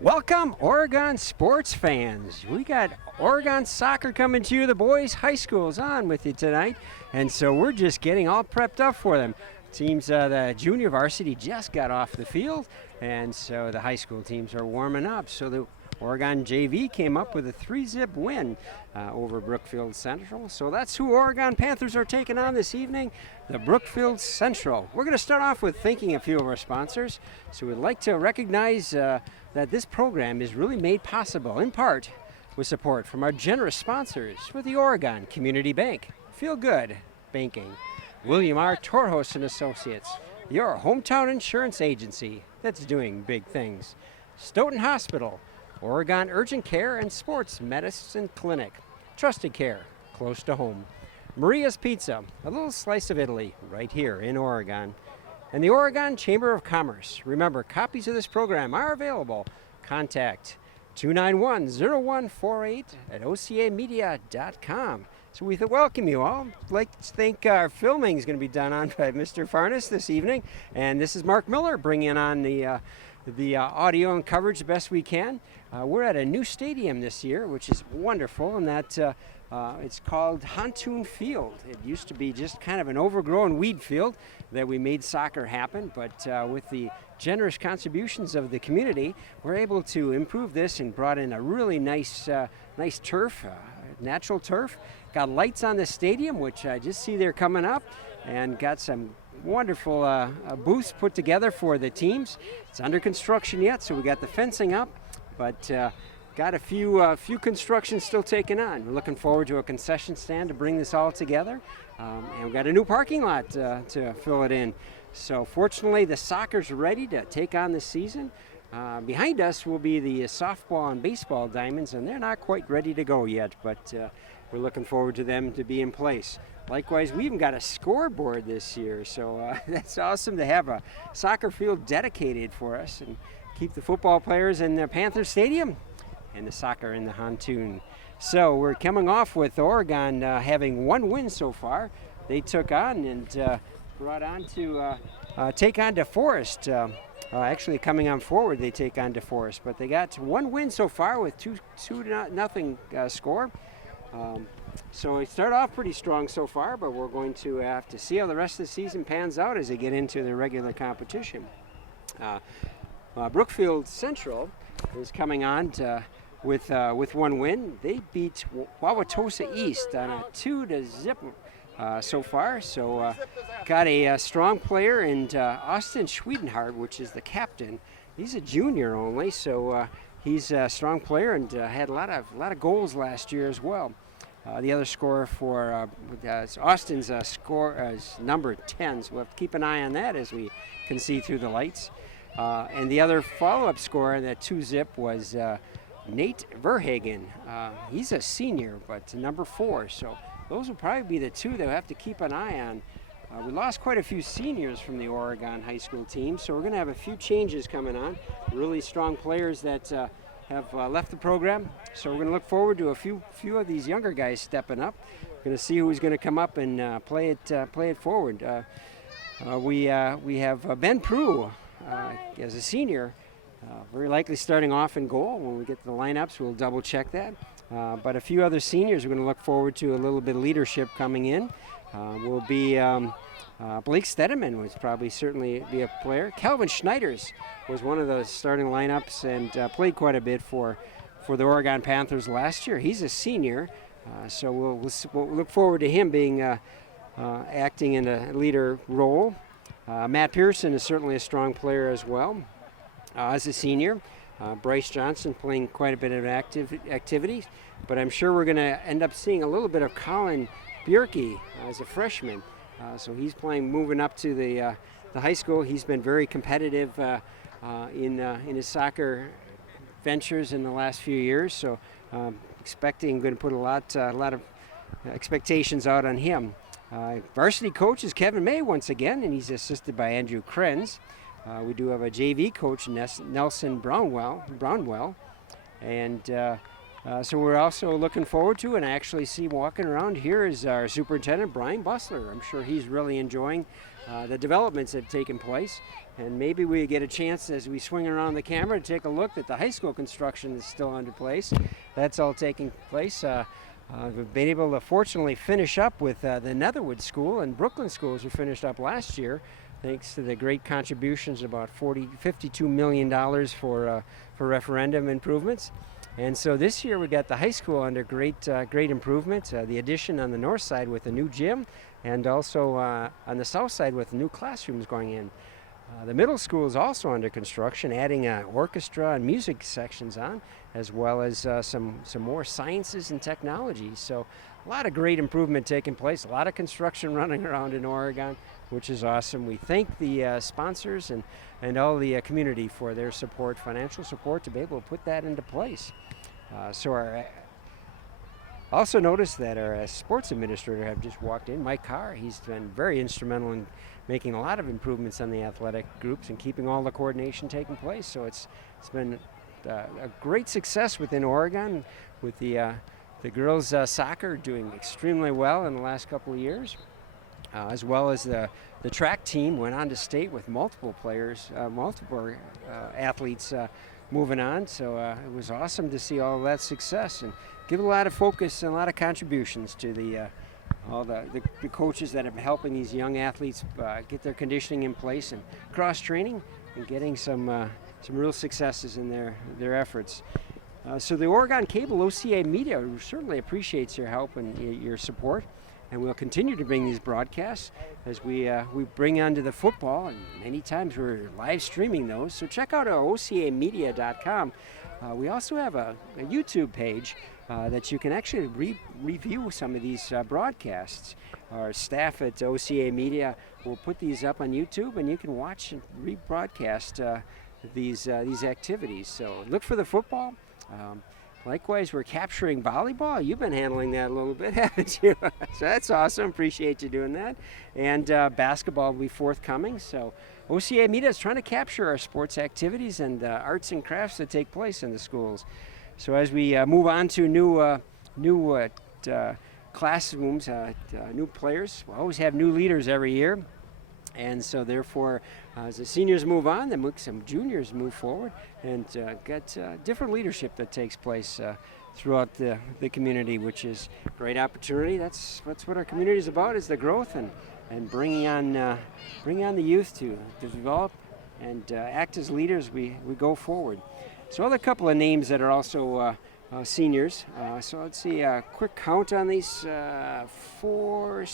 Welcome, Oregon sports fans. We got Oregon soccer coming to you. The boys' high school is on with you tonight, and so we're just getting all prepped up for them. Teams, the junior varsity just got off the field, and so the high school teams are warming up. So the Oregon JV came up with a 3-zip win over Brookfield Central. So that's who Oregon Panthers are taking on this evening, the Brookfield Central. We're going to start off with thanking a few of our sponsors. So we'd like to recognize that this program is really made possible in part with support from our generous sponsors with the Oregon Community Bank, Feel Good Banking, William R. Torhos and Associates, your hometown insurance agency that's doing big things, Stoughton Hospital, Oregon Urgent Care and Sports Medicine Clinic, Trusted Care, close to home, Maria's Pizza, a little slice of Italy right here in Oregon, and the Oregon Chamber of Commerce. Remember, copies of this program are available. Contact 291-0148 at OCAmedia.com. So we welcome you all. I'd like to think our filming is going to be done on by Mr. Farnes this evening, and this is Mark Miller bringing on the audio and coverage the best we can. We're at a new stadium this year, which is wonderful, and that it's called Pontoon Field. It used to be just kind of an overgrown weed field that we made soccer happen, but with the generous contributions of the community, we're able to improve this and brought in a really nice turf, natural turf. Got lights on the stadium, which I just see they're coming up, and got some wonderful booths put together for the teams. It's under construction yet, so we got the fencing up, but got a few constructions still taken on. We're looking forward to a concession stand to bring this all together, and we've got a new parking lot to fill it in. So fortunately, the soccer's ready to take on the season. Behind us will be the softball and baseball diamonds, and they're not quite ready to go yet, but we're looking forward to them to be in place. Likewise, we even got a scoreboard this year, so that's awesome to have a soccer field dedicated for us and keep the football players in the Panther Stadium and the soccer in the Pontoon. So we're coming off with Oregon having one win so far. They took on and brought on to take on DeForest. Actually, coming on forward, they take on DeForest, but they got one win so far with 2-0 score. So we start off pretty strong so far, but we're going to have to see how the rest of the season pans out as they get into the regular competition. Brookfield Central is coming on with one win. They beat Wauwatosa East on a 2-0 so far. So got a strong player in Austin Schwedenhart, which is the captain. He's a junior only, so he's a strong player and had a lot of goals last year as well. The other scorer for Austin's score is number 10, so we'll have to keep an eye on that as we can see through the lights. And the other follow-up scorer, that 2-zip, was Nate Verhagen. He's a senior, but number 4, so those will probably be the two that we'll have to keep an eye on. We lost quite a few seniors from the Oregon high school team, so we're going to have a few changes coming on. Really strong players that have left the program, so we're going to look forward to a few of these younger guys stepping up. We're going to see who's going to come up and play it forward. We have Ben Prue as a senior, very likely starting off in goal. When we get to the lineups, we'll double check that. But a few other seniors we're going to look forward to a little bit of leadership coming in. Will be Blake Stedeman was probably certainly be a player. Calvin Schneiders was one of the starting lineups and played quite a bit for the Oregon Panthers last year. He's a senior, so we'll look forward to him being acting in a leader role. Matt Pearson is certainly a strong player as well as a senior. Bryce Johnson playing quite a bit of activities, but I'm sure we're going to end up seeing a little bit of Colin Bjerke as a freshman. So he's moving up to the high school. He's been very competitive in his soccer ventures in the last few years. So going to put a lot of expectations out on him. Varsity coach is Kevin May once again, and he's assisted by Andrew Krenz. We do have a JV coach, Nelson Brownwell, and So we're also looking forward to, and I actually see walking around here is our superintendent, Brian Bustler. I'm sure he's really enjoying the developments that have taken place. And maybe we get a chance as we swing around the camera to take a look at the high school construction that's still under place. That's all taking place. We've been able to fortunately finish up with the Netherwood School and Brooklyn schools were finished up last year, thanks to the great contributions, about $52 million for referendum improvements. And so this year we got the high school under great improvement. The addition on the north side with a new gym, and also on the south side with new classrooms going in. The middle school is also under construction, adding orchestra and music sections on, as well as some more sciences and technology. So a lot of great improvement taking place, a lot of construction running around in Oregon, which is awesome. We thank the sponsors and all the community for their support, financial support, to be able to put that into place. Also noticed that our sports administrator have just walked in, Mike Carr. He's been very instrumental in making a lot of improvements on the athletic groups and keeping all the coordination taking place. So it's been a great success within Oregon, with the girls soccer doing extremely well in the last couple of years, as well as the track team went on to state with multiple players, multiple athletes moving on. So it was awesome to see all of that success and give a lot of focus and a lot of contributions to all the coaches that have been helping these young athletes get their conditioning in place and cross training and getting some real successes in their efforts. So the Oregon Cable OCAmedia certainly appreciates your help and your support, and we'll continue to bring these broadcasts as we bring onto the football, and many times we're live streaming those. So check out our OCAmedia.com. We also have a YouTube page that you can actually review some of these broadcasts. Our staff at OCAmedia will put these up on YouTube, and you can watch and rebroadcast these activities. So look for the football. Likewise, we're capturing volleyball. You've been handling that a little bit, haven't you? So that's awesome. Appreciate you doing that. And basketball will be forthcoming. So OCAmedia is trying to capture our sports activities and arts and crafts that take place in the schools. So as we move on to new classrooms, new players, we always have new leaders every year. And so therefore, as the seniors move on, then some juniors move forward and get different leadership that takes place throughout the community, which is a great opportunity. That's what our community is about, is the growth and bringing on the youth to develop and act as leaders. We go forward. So other couple of names that are also seniors. So let's see a quick count on these 4,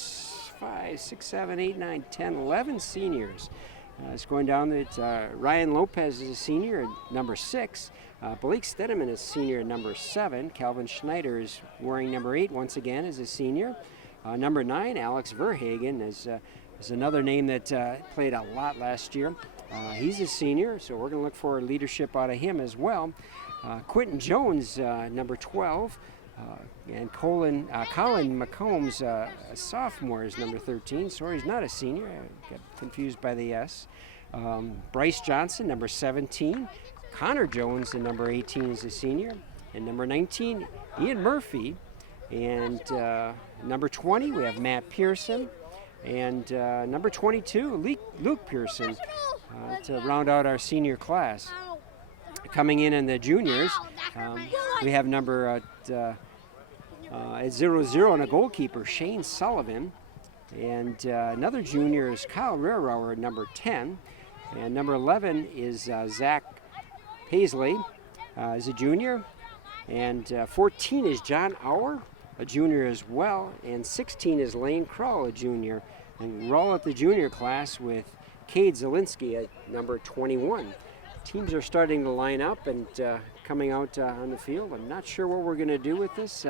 5, 6, 7, 8, 9, 10, 11 seniors. It's going down. Ryan Lopez is a senior at number 6. Blake Stedeman is senior at number 7. Calvin Schneider is wearing number 8 once again as a senior. Number 9, Alex Verhagen is another name that played a lot last year. He's a senior, so we're going to look for leadership out of him as well. Quentin Jones, number 12. And Colin McCombs, a sophomore, is number 13. Sorry, he's not a senior. I got confused by the S. Bryce Johnson, number 17. Connor Jones, number 18, is a senior. And number 19, Ian Murphy. And number 20, we have Matt Pearson. And number 22, Luke Pearson, to round out our senior class. Coming in the juniors, we have number at 0-0 and a goalkeeper, Shane Sullivan. And another junior is Kyle Rarauer at number 10. And number 11 is Zach Paisley, is a junior. And 14 is John Auer, a junior as well. And 16 is Lane Kroll, a junior. And roll out the junior class with Cade Zielinski at number 21. Teams are starting to line up and coming out on the field. I'm not sure what we're going to do with this.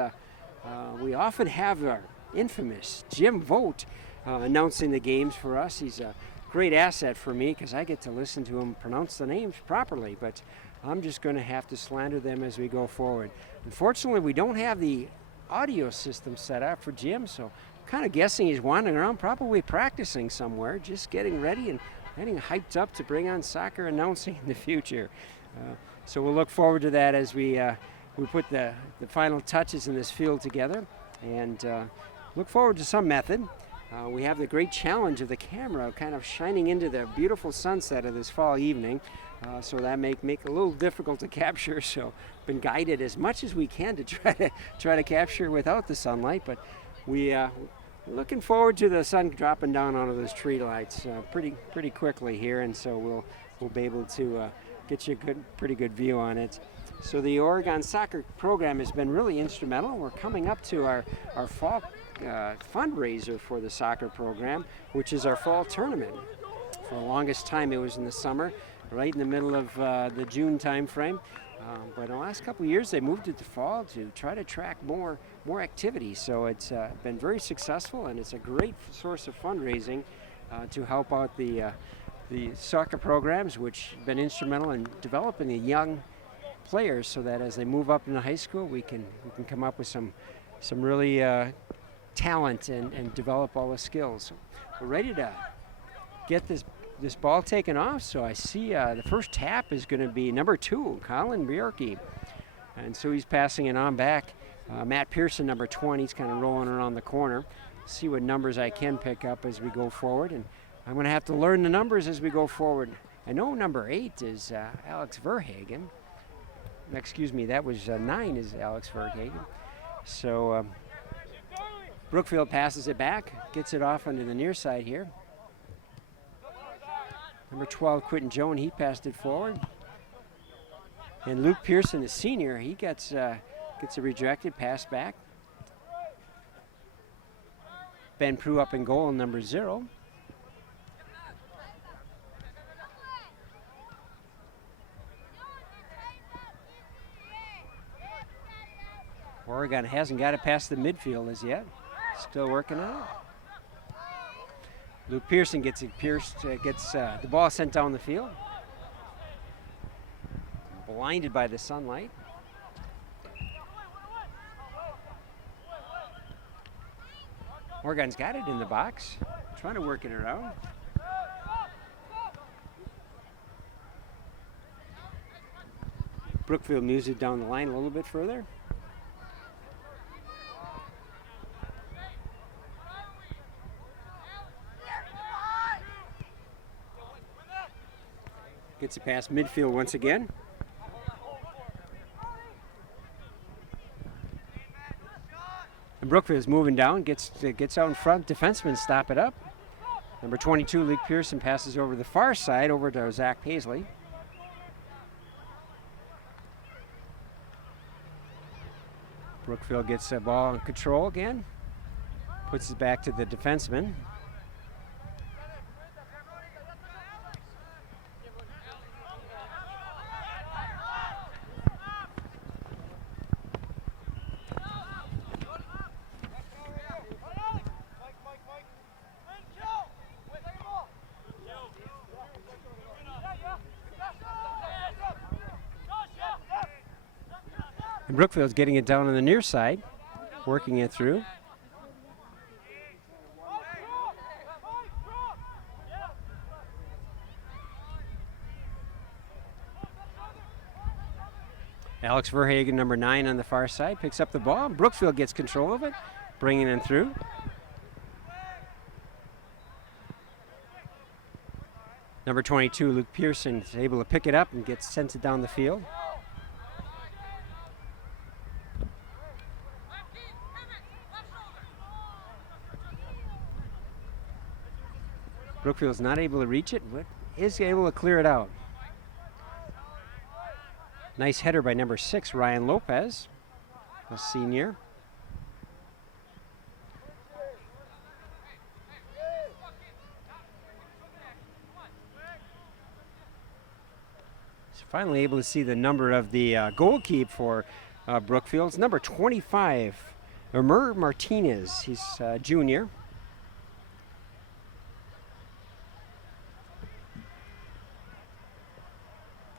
We often have our infamous Jim Vogt announcing the games for us. He's a great asset for me because I get to listen to him pronounce the names properly, but I'm just going to have to slander them as we go forward. Unfortunately, we don't have the audio system set up for Jim, so I'm kind of guessing he's wandering around, probably practicing somewhere, just getting ready and getting hyped up to bring on soccer announcing in the future. So we'll look forward to that as we we put the final touches in this field together, and look forward to some method. We have the great challenge of the camera kind of shining into the beautiful sunset of this fall evening, so that make it a little difficult to capture. So been guided as much as we can to try to capture without the sunlight, but we're looking forward to the sun dropping down onto those tree lights pretty quickly here, and so we'll be able to get you a pretty good view on it. So the Oregon soccer program has been really instrumental. We're coming up to our fall fundraiser for the soccer program, which is our fall tournament. For the longest time it was in the summer, right in the middle of the June time frame. But in the last couple of years they moved it to fall to try to track more activity. So it's been very successful, and it's a great source of fundraising to help out the soccer programs, which have been instrumental in developing the young players, so that as they move up into high school, we can come up with some really talent and develop all the skills. We're ready to get this ball taken off. So I see the first tap is going to be number 2, Colin Bjorky, and so he's passing it on back. Matt Pearson, number 20, he's kind of rolling around the corner. See what numbers I can pick up as we go forward, and I'm going to have to learn the numbers as we go forward. I know number 8 is Alex Verhagen. Excuse me, that was 9 is Alex Verhagen. So Brookfield passes it back, gets it off onto the near side here. Number 12, Quentin Jones, he passed it forward. And Luke Pearson, the senior, he gets a rejected pass back. Ben Prue up in goal, number 0. Oregon hasn't got it past the midfield as yet. Still working on it. Luke Pearson gets the ball sent down the field. Blinded by the sunlight. Oregon's got it in the box, trying to work it around. Brookfield moves it down the line a little bit further. Gets it past midfield once again. And Brookfield's moving down, gets out in front. Defensemen stop it up. Number 22, Luke Pearson, passes over the far side, over to Zach Paisley. Brookfield gets the ball in control again. Puts it back to the defenseman. And Brookfield's getting it down on the near side, working it through. Alex Verhagen, number 9 on the far side, picks up the ball. Brookfield gets control of it, bringing it through. Number 22, Luke Pearson, is able to pick it up and sends it down the field. Brookfield's not able to reach it, but is able to clear it out. Nice header by number 6, Ryan Lopez, a senior. So finally able to see the number of the goal keep for Brookfield. It's number 25, Emer Martinez. He's a junior.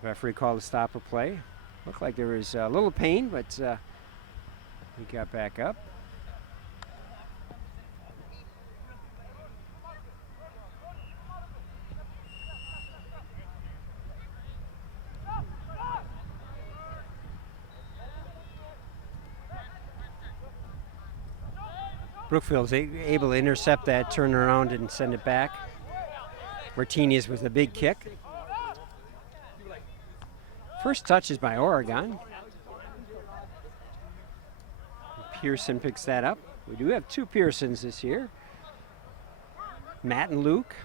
Referee called a stop of play. Looked like there was a little pain, but he got back up. Brookfield's able to intercept that, turn around, and send it back. Martinez with a big kick. First touch is by Oregon. Pearson picks that up. We do have 2 Pearsons this year. Matt and Luke.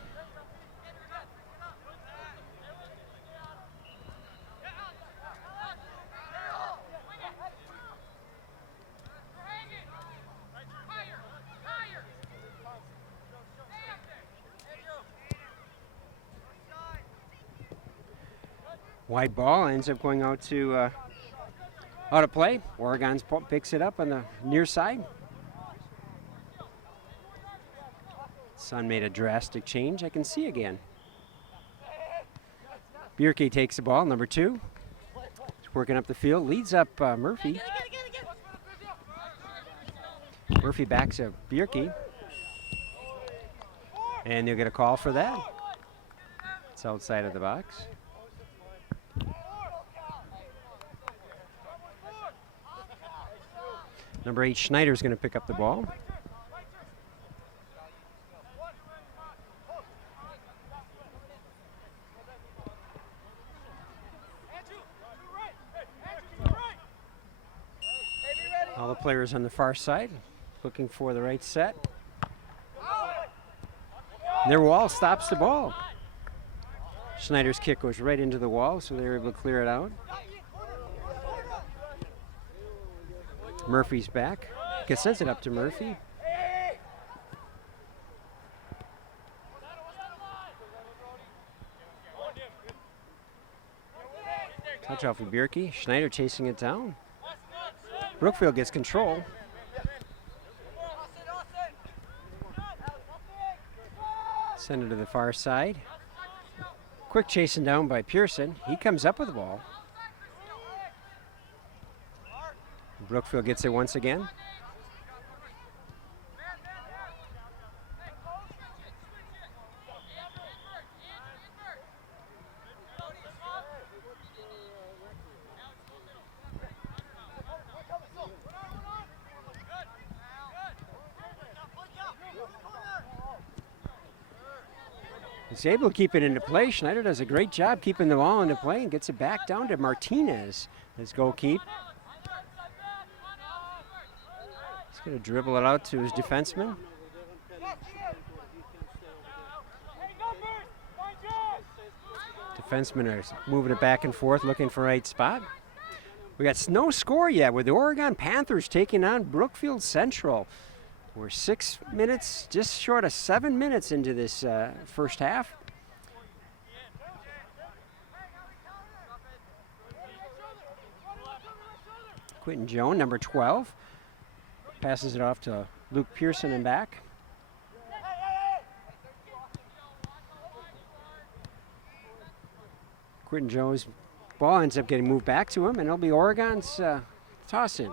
Wide ball ends up going out to play. Oregon picks it up on the near side. Sun made a drastic change. I can see again. Bierke takes the ball, number 2. He's working up the field, leads up Murphy. Murphy backs up Bierke. And they'll get a call for that. It's outside of the box. Number 8, Schneider's going to pick up the ball. All the players on the far side looking for the right set. Their wall stops the ball. Schneider's kick goes right into the wall, so they're able to clear it out. Murphy's back. Sends it up to Murphy. Touch off of Bierke. Schneider chasing it down. Brookfield gets control. Send it to the far side. Quick chasing down by Pearson. He comes up with the ball. Brookfield gets it once again. He's able to keep it into play. Schneider does a great job keeping the ball into play and gets it back down to Martinez as goalkeep. He's going to dribble it out to his defenseman. Defensemen are moving it back and forth, looking for the right spot. We got no score yet with the Oregon Panthers taking on Brookfield Central. We're 6 minutes, just short of 7 minutes into this first half. Quentin Jones, number 12, passes it off to Luke Pearson and back. Quentin Jones' ball ends up getting moved back to him, and it'll be Oregon's toss-in.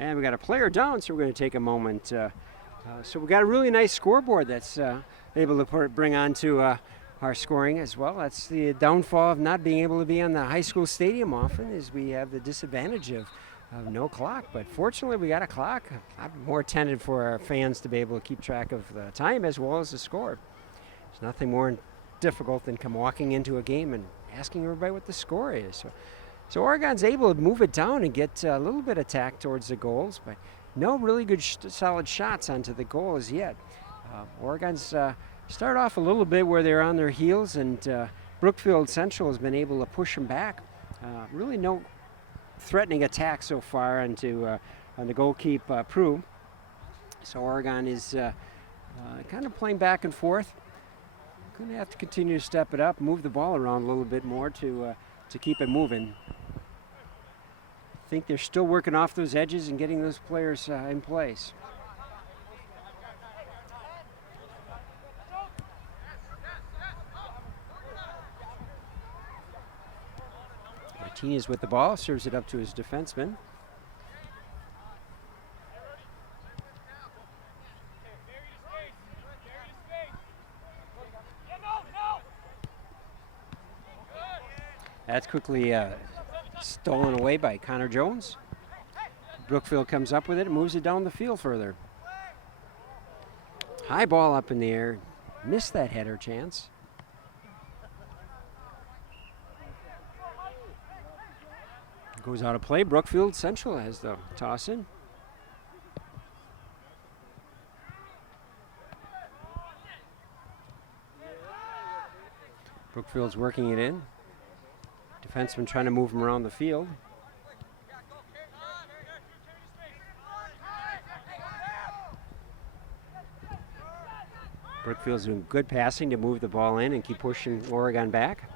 And we got a player down, so we're going to take a moment. So we got a really nice scoreboard that's able to bring on to our scoring as well. That's the downfall of not being able to be on the high school stadium often, is we have the disadvantage of no clock. But fortunately, we got a clock. I'm more attentive for our fans to be able to keep track of the time as well as the score. There's nothing more difficult than come walking into a game and asking everybody what the score is. So Oregon's able to move it down and get a little bit of attack towards the goals, but no really good solid shots onto the goal as yet. Oregon's start off a little bit where they're on their heels, and Brookfield Central has been able to push them back. Really no threatening attack so far on the goalkeeper Prue. So Oregon is kind of playing back and forth. Going to have to continue to step it up, move the ball around a little bit more to keep it moving. I think they're still working off those edges and getting those players in place. Martinez with the ball, serves it up to his defenseman. That's quickly stolen away by Connor Jones. Brookfield comes up with it and moves it down the field further. High ball up in the air. Missed that header chance. Goes out of play. Brookfield Central has the toss in. Brookfield's working it in. Defenseman trying to move him around the field. Brookfield's doing good passing to move the ball in and keep pushing Oregon back.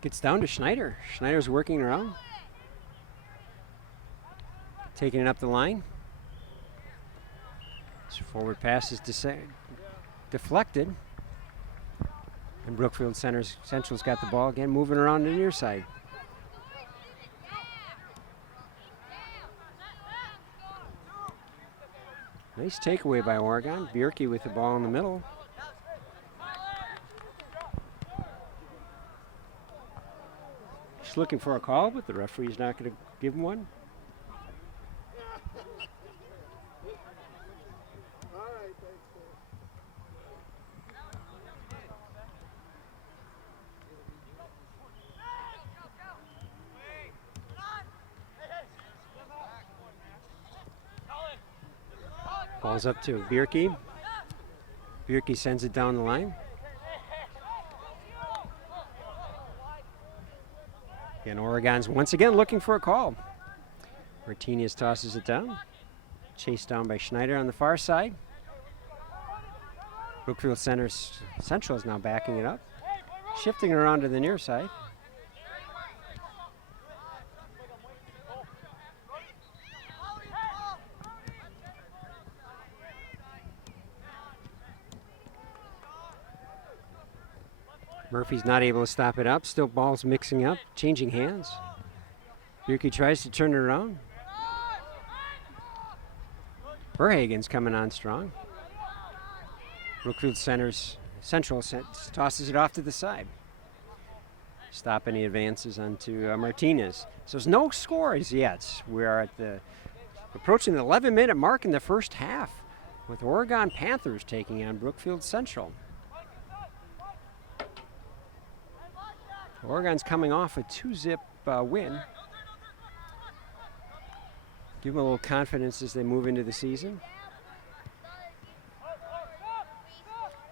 Gets down to Schneider. Schneider's working around. Taking it up the line. His forward pass is deflected. And Brookfield Central's got the ball again, moving around the near side. Nice takeaway by Oregon. Bierke with the ball in the middle. Just looking for a call, but the referee's not going to give him one. Ball's up to Bierke. Bierke sends it down the line. And Oregon's once again looking for a call. Martinez tosses it down. Chased down by Schneider on the far side. Brookfield Central is now backing it up. Shifting around to the near side. Murphy's not able to stop it up. Still ball's mixing up, changing hands. Bierke tries to turn it around. Verhagen's coming on strong. Brookfield Central tosses it off to the side. Stop any advances onto Martinez. So there's no scores yet. We are approaching the 11-minute mark in the first half with Oregon Panthers taking on Brookfield Central. Oregon's coming off a 2-0 win. Give them a little confidence as they move into the season.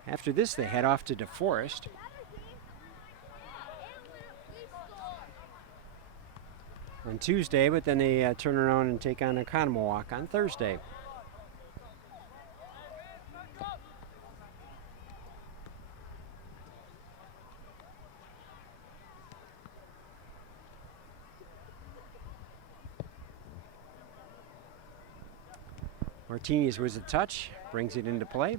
After this, they head off to DeForest. On Tuesday, but then they turn around and take on Oconomowoc on Thursday. Martinez was a touch, brings it into play.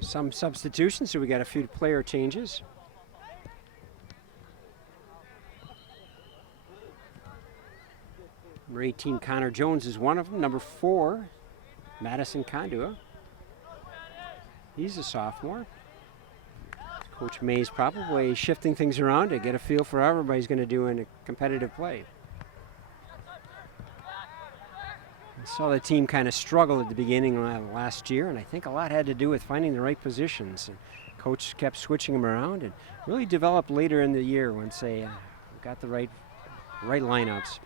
Some substitutions, so we got a few player changes. Number 18, Connor Jones is one of them. Number 4, Madison Condua. He's a sophomore. Coach May's probably shifting things around to get a feel for how everybody's going to do in a competitive play. I saw the team kind of struggle at the beginning of last year, and I think a lot had to do with finding the right positions. And coach kept switching them around and really developed later in the year once they got the right lineups.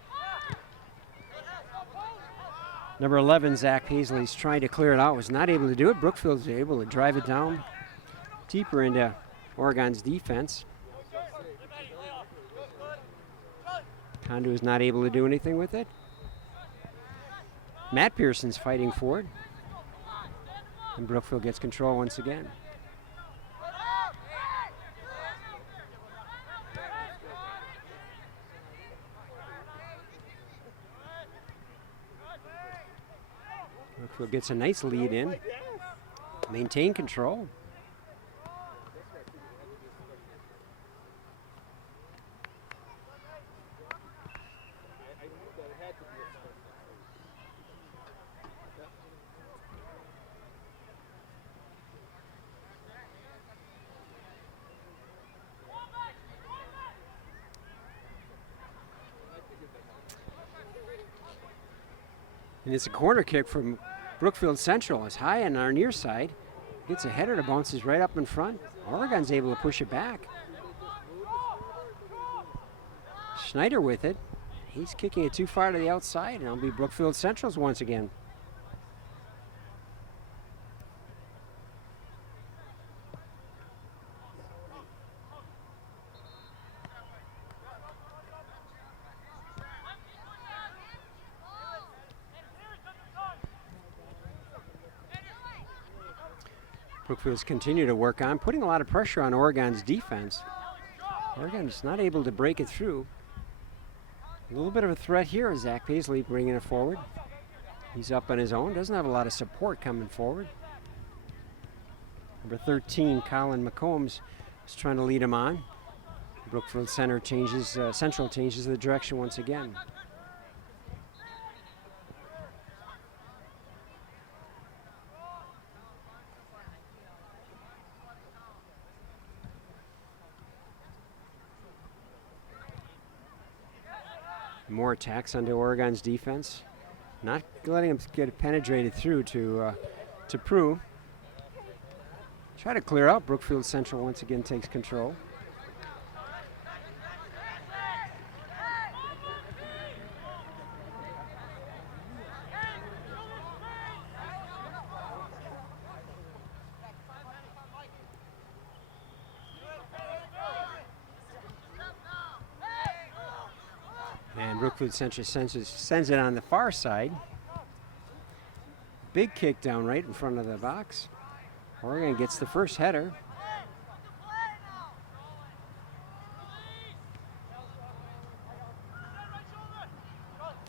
Number 11, Zach Paisley's trying to clear it out, was not able to do it. Brookfield's able to drive it down deeper into Oregon's defense. Condu is not able to do anything with it. Matt Pearson's fighting for it. And Brookfield gets control once again. Brookfield gets a nice lead in. Maintain control. And it's a corner kick from Brookfield Central. It's high on our near side. Gets a header that bounces right up in front. Oregon's able to push it back. Schneider with it. He's kicking it too far to the outside, and it'll be Brookfield Central's once again. Brookfield's continue to work on, putting a lot of pressure on Oregon's defense. Oregon's not able to break it through. A little bit of a threat here is Zach Paisley bringing it forward. He's up on his own, doesn't have a lot of support coming forward. Number 13, Colin McCombs, is trying to lead him on. Brookfield Central changes the direction once again. More attacks onto Oregon's defense. Not letting them get penetrated through to Prue. Try to clear out. Brookfield Central once again takes control. And Brookfield Central sends it on the far side. Big kick down right in front of the box. Oregon gets the first header.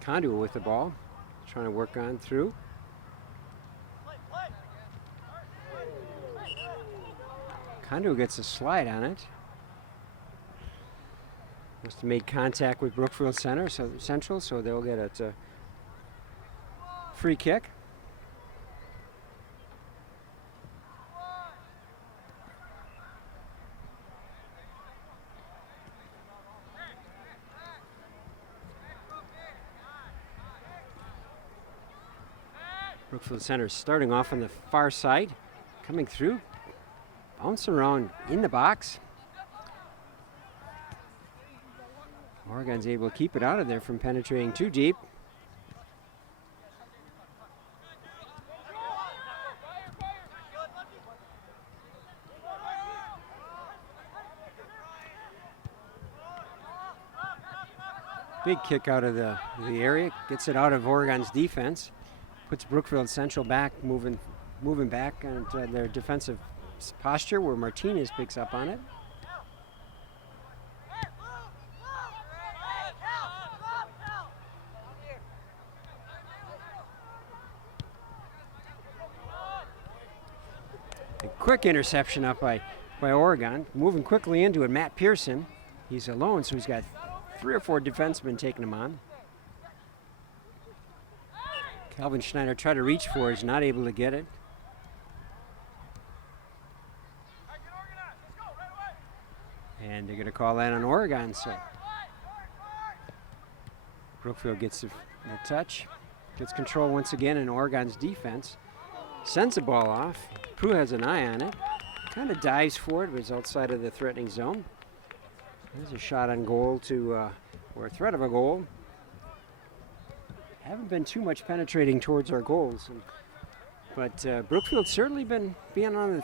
Conduit with the ball, trying to work on through. Conduit gets a slide on it. Must have made contact with Brookfield Central, so they'll get a free kick. Brookfield Center starting off on the far side, coming through, bouncing around in the box. Oregon's able to keep it out of there from penetrating too deep. Big kick out of the area, gets it out of Oregon's defense, puts Brookfield Central back, moving back into their defensive posture where Martinez picks up on it. A quick interception up by Oregon, moving quickly into it. Matt Pearson, he's alone, so he's got 3 or 4 defensemen taking him on. Calvin Schneider tried to reach for it, he's not able to get it. And they're going to call that on Oregon, so Brookfield gets the touch, gets control once again in Oregon's defense. Sends the ball off. Prue has an eye on it. Kind of dives for it, but it's outside of the threatening zone. There's a shot on goal or a threat of a goal. Haven't been too much penetrating towards our goals. But Brookfield's certainly been being on the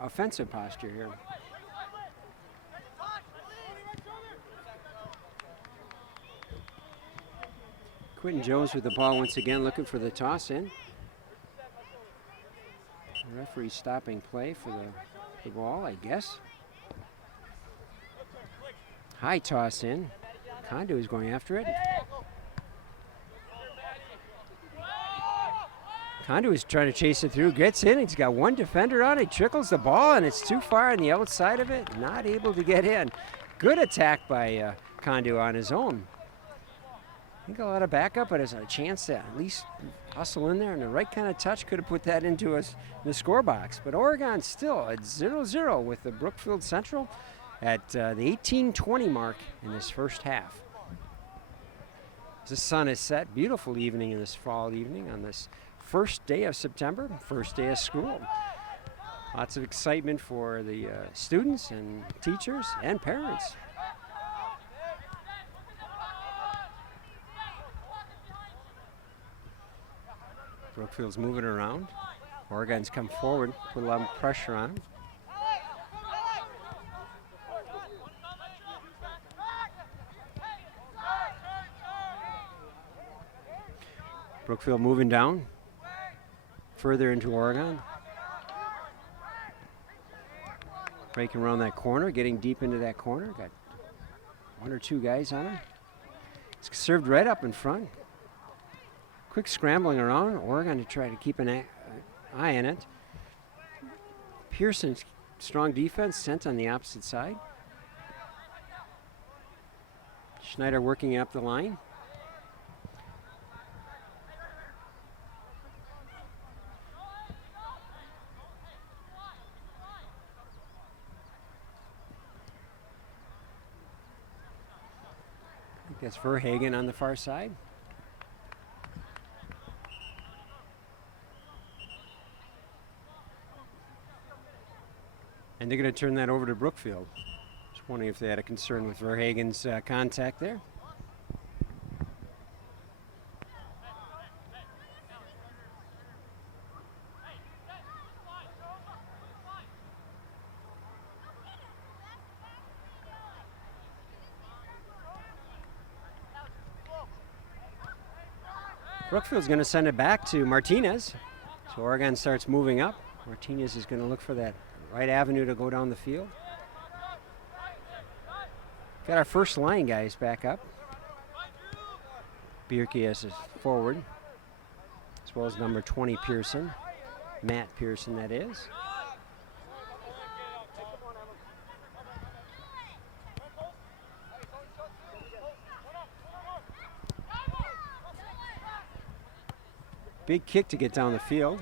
offensive posture here. Quentin Jones with the ball once again, looking for the toss in. The referee stopping play for the ball, I guess. High toss in. Kondo is going after it. Kondo is trying to chase it through, gets in, he's got one defender on it, trickles the ball, and it's too far on the outside of it, not able to get in. Good attack by Kondo on his own. I think a lot of backup, but has a chance to at least hustle in there, and the right kind of touch could have put that into the score box. But Oregon still at 0-0 with the Brookfield Central at the 18:20 mark in this first half. The sun is set. Beautiful evening in this fall evening on this first day of September, first day of school. Lots of excitement for the students and teachers and parents. Brookfield's moving around. Oregon's come forward, put a lot of pressure on him. Brookfield moving down, further into Oregon. Breaking around that corner, getting deep into that corner. Got one or two guys on him. It's served right up in front. Quick scrambling around. Oregon to try to keep an eye on it. Pearson's strong defense sent on the opposite side. Schneider working up the line. That's Verhagen on the far side. And they're going to turn that over to Brookfield. Just wondering if they had a concern with Verhagen's contact there. Brookfield's going to send it back to Martinez. So Oregon starts moving up. Martinez is going to look for that right avenue to go down the field. Got our first line guys back up. Bierkies is forward, as well as number 20 Pearson. Matt Pearson, that is. Big kick to get down the field.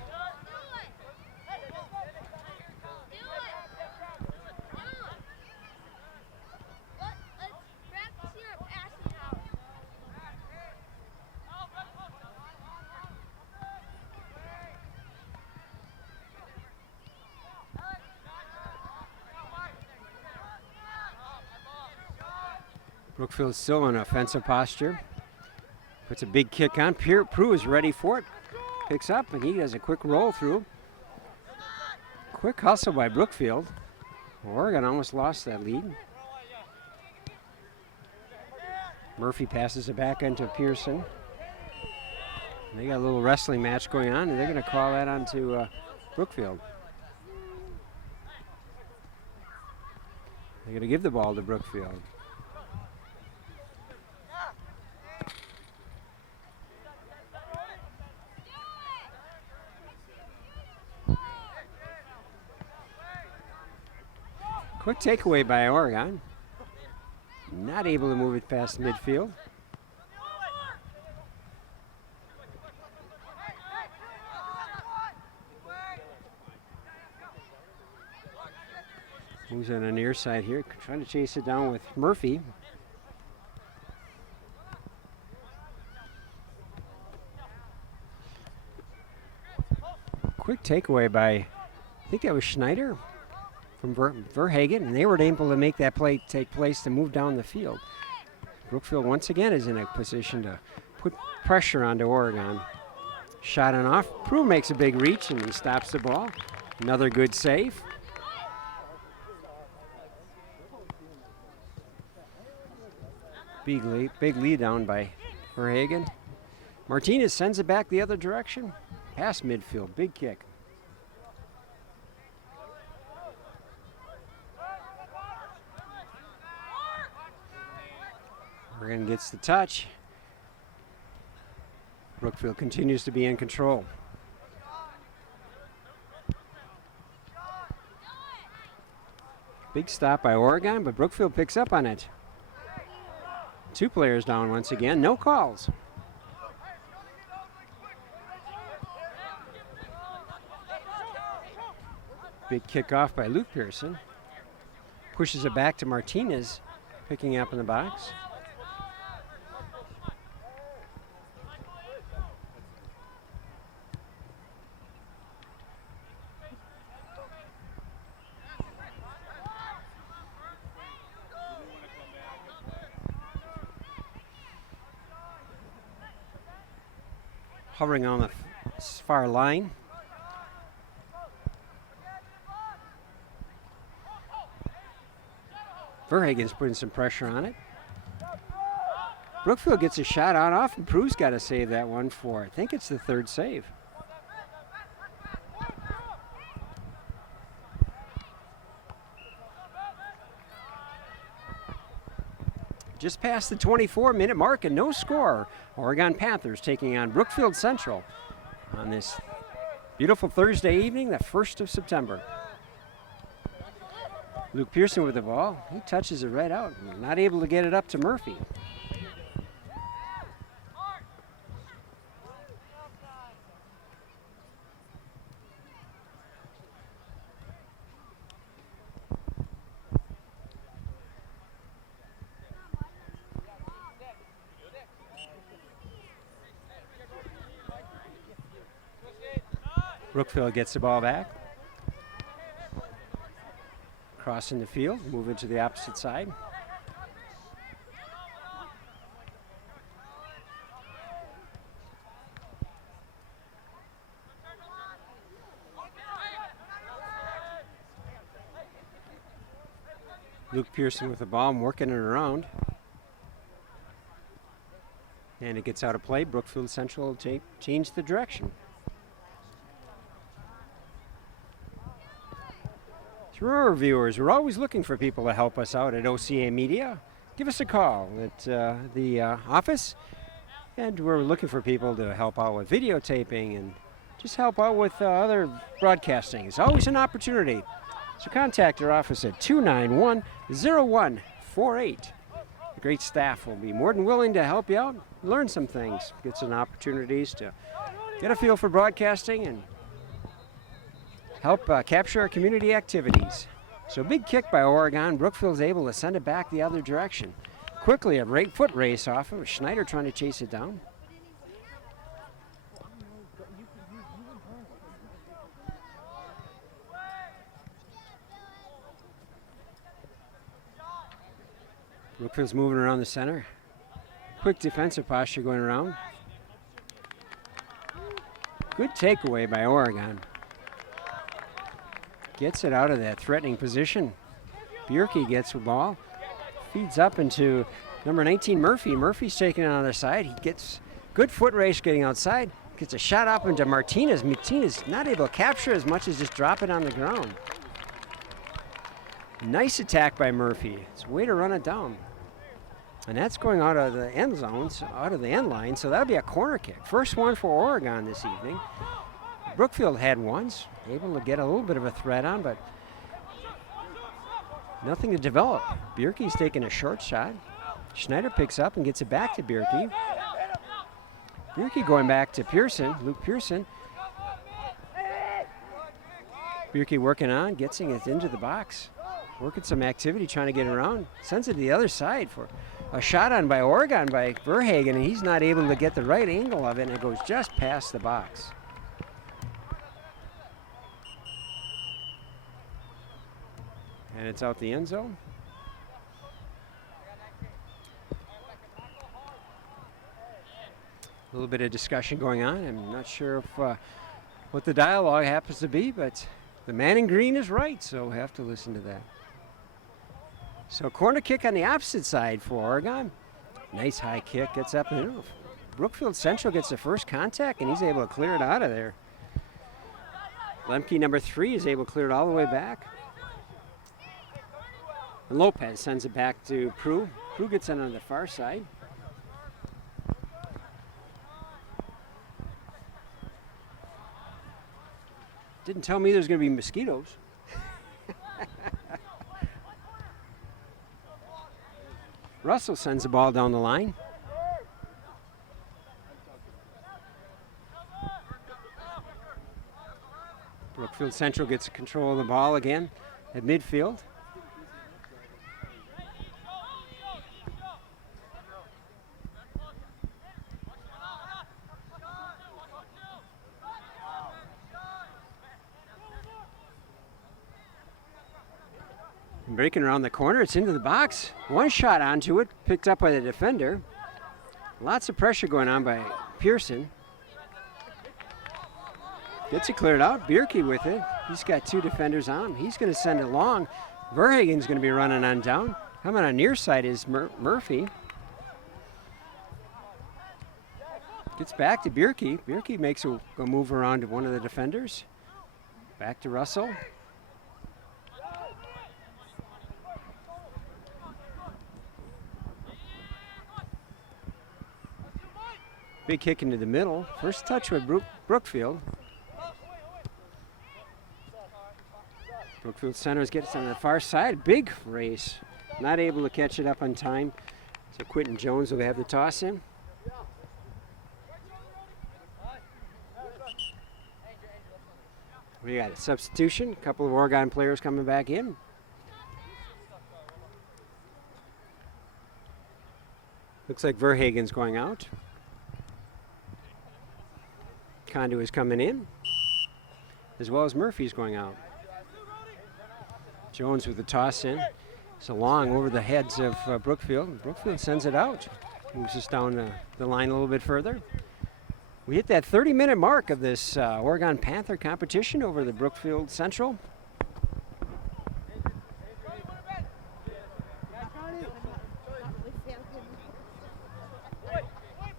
Brookfield still in offensive posture. Puts a big kick on. Prue is ready for it. Picks up, and he does a quick roll through. Quick hustle by Brookfield. Oregon almost lost that lead. Murphy passes it back into Pearson. And they got a little wrestling match going on, and they're going to call that onto Brookfield. They're going to give the ball to Brookfield. Quick takeaway by Oregon. Not able to move it past midfield. Moves on the near side here, trying to chase it down with Murphy. Quick takeaway by, I think that was Schneider from Verhagen, and they were able to make that play take place to move down the field. Brookfield once again is in a position to put pressure onto Oregon. Shot on off. Prue makes a big reach and he stops the ball. Another good save. Big lead down by Verhagen. Martinez sends it back the other direction. Past midfield. Big kick. Oregon gets the touch. Brookfield continues to be in control. Big stop by Oregon, but Brookfield picks up on it. Two players down once again, no calls. Big kickoff by Luke Pearson. Pushes it back to Martinez, picking up in the box. hovering on the far line. Verhagen's putting some pressure on it. Brookfield gets a shot on off, and Prue's got to save that one for, I think it's the third save. Just past the 24-minute mark and no score. Oregon Panthers taking on Brookfield Central on this beautiful Thursday evening, the 1st of September. Luke Pearson with the ball. He touches it right out. Not able to get it up to Murphy. Brookfield gets the ball back. Crossing the field, moving to the opposite side. Luke Pearson with the ball and working it around. And it gets out of play. Brookfield Central will change the direction. To our viewers, we're always looking for people to help us out at OCAmedia. Give us a call at the office, and we're looking for people to help out with videotaping and just help out with other broadcasting. It's always an opportunity. So contact our office at 291-0148. The great staff will be more than willing to help you out, learn some things, get some opportunities to get a feel for broadcasting and help capture our community activities. So big kick by Oregon. Brookfield's able to send it back the other direction. Quickly a right foot race off of Schneider trying to chase it down. Brookfield's moving around the center. Quick defensive posture going around. Good takeaway by Oregon. Gets it out of that threatening position. Bjerke gets the ball. Feeds up into number 19, Murphy. Murphy's taking it on the other side. He gets good foot race getting outside. Gets a shot up into Martinez. Martinez not able to capture as much as just drop it on the ground. Nice attack by Murphy. It's a way to run it down. And that's going out of the end zones, out of the end line, so that'll be a corner kick. First one for Oregon this evening. Brookfield had ones, able to get a little bit of a threat on, but nothing to develop. Bjerke's taking a short shot. Schneider picks up and gets it back to Bjerke. Bjerke going back to Pearson, Luke Pearson. Bjerke working on, gets it into the box. Working some activity, trying to get around. Sends it to the other side for a shot on by Oregon by Verhagen, and he's not able to get the right angle of it, and it goes just past the box. And it's out the end zone. A little bit of discussion going on. I'm not sure if what the dialogue happens to be, but the man in green is right, so we'll have to listen to that. So corner kick on the opposite side for Oregon. Nice high kick, gets up and Brookfield Central gets the first contact, and he's able to clear it out of there. Lemke, number 3, is able to clear it all the way back. And Lopez sends it back to Prue. Prue gets in on the far side. Didn't tell me there's going to be mosquitoes. Russell sends the ball down the line. Brookfield Central gets control of the ball again at midfield. Breaking around the corner, it's into the box. One shot onto it, picked up by the defender. Lots of pressure going on by Pearson. Gets it cleared out. Bierke with it. He's got 2 defenders on him. He's going to send it long. Verhagen's going to be running on down. Coming on near side is Murphy. Gets back to Bierke. Bierke makes a move around to one of the defenders. Back to Russell. Big kick into the middle. First touch with Brookfield. Brookfield centers gets on the far side. Big race. Not able to catch it up on time. So Quentin Jones will have the toss in. We got a substitution. A couple of Oregon players coming back in. Looks like Verhagen's going out. Condu is coming in, as well as Murphy's going out. Jones with the toss in. It's long over the heads of Brookfield. Brookfield sends it out. Moves us down the line a little bit further. We hit that 30-minute mark of this Oregon Panther competition over the Brookfield Central.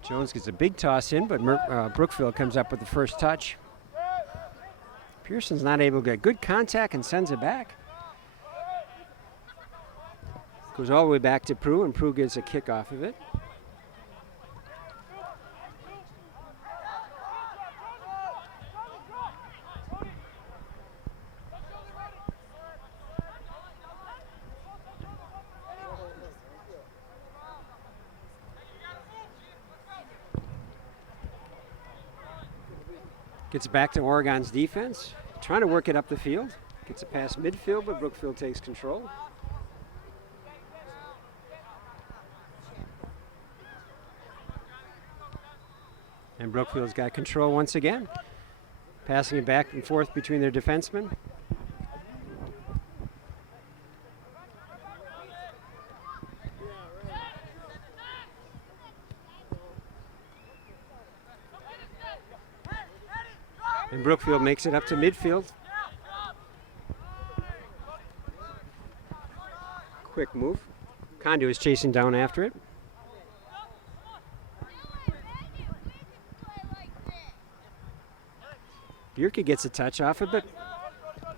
Jones gets a big toss in, but Brookfield comes up with the first touch. Pearson's not able to get good contact and sends it back. Goes all the way back to Prue, and Prue gets a kick off of it. Gets it back to Oregon's defense. Trying to work it up the field. Gets it past midfield, but Brookfield takes control. And Brookfield's got control once again. Passing it back and forth between their defensemen. And Brookfield makes it up to midfield. Quick move. Condu is chasing down after it. Bierke gets a touch off of it,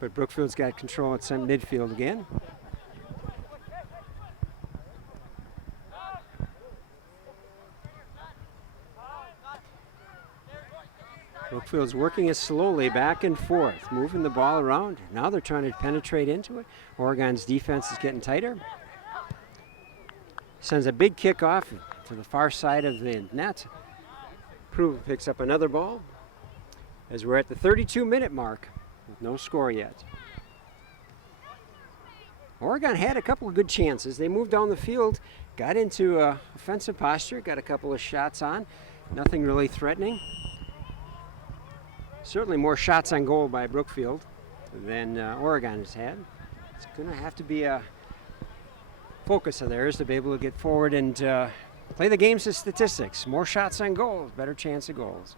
but Brookfield's got control at some midfield again. Brookfield's working it slowly back and forth, moving the ball around. Now they're trying to penetrate into it. Oregon's defense is getting tighter. Sends a big kick off to the far side of the net. Prue picks up another ball as we're at the 32-minute mark with no score yet. Oregon had a couple of good chances. They moved down the field, got into offensive posture, got a couple of shots on. Nothing really threatening. Certainly more shots on goal by Brookfield than Oregon has had. It's going to have to be a focus of theirs to be able to get forward and play the games of statistics. More shots on goal, better chance of goals.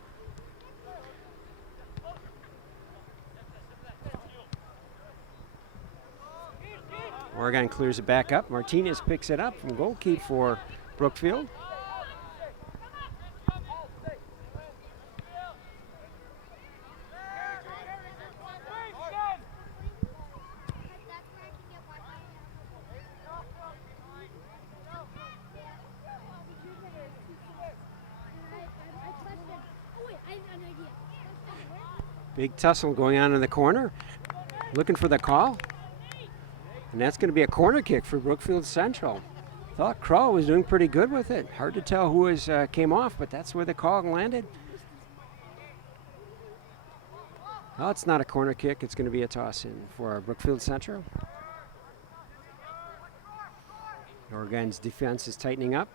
Oregon clears it back up. Martinez picks it up from goalkeeper for Brookfield. Big tussle going on in the corner. Looking for the call. And that's going to be a corner kick for Brookfield Central. Thought Crow was doing pretty good with it. Hard to tell who came off, but that's where the call landed. Well, it's not a corner kick. It's going to be a toss-in for Brookfield Central. Oregon's defense is tightening up.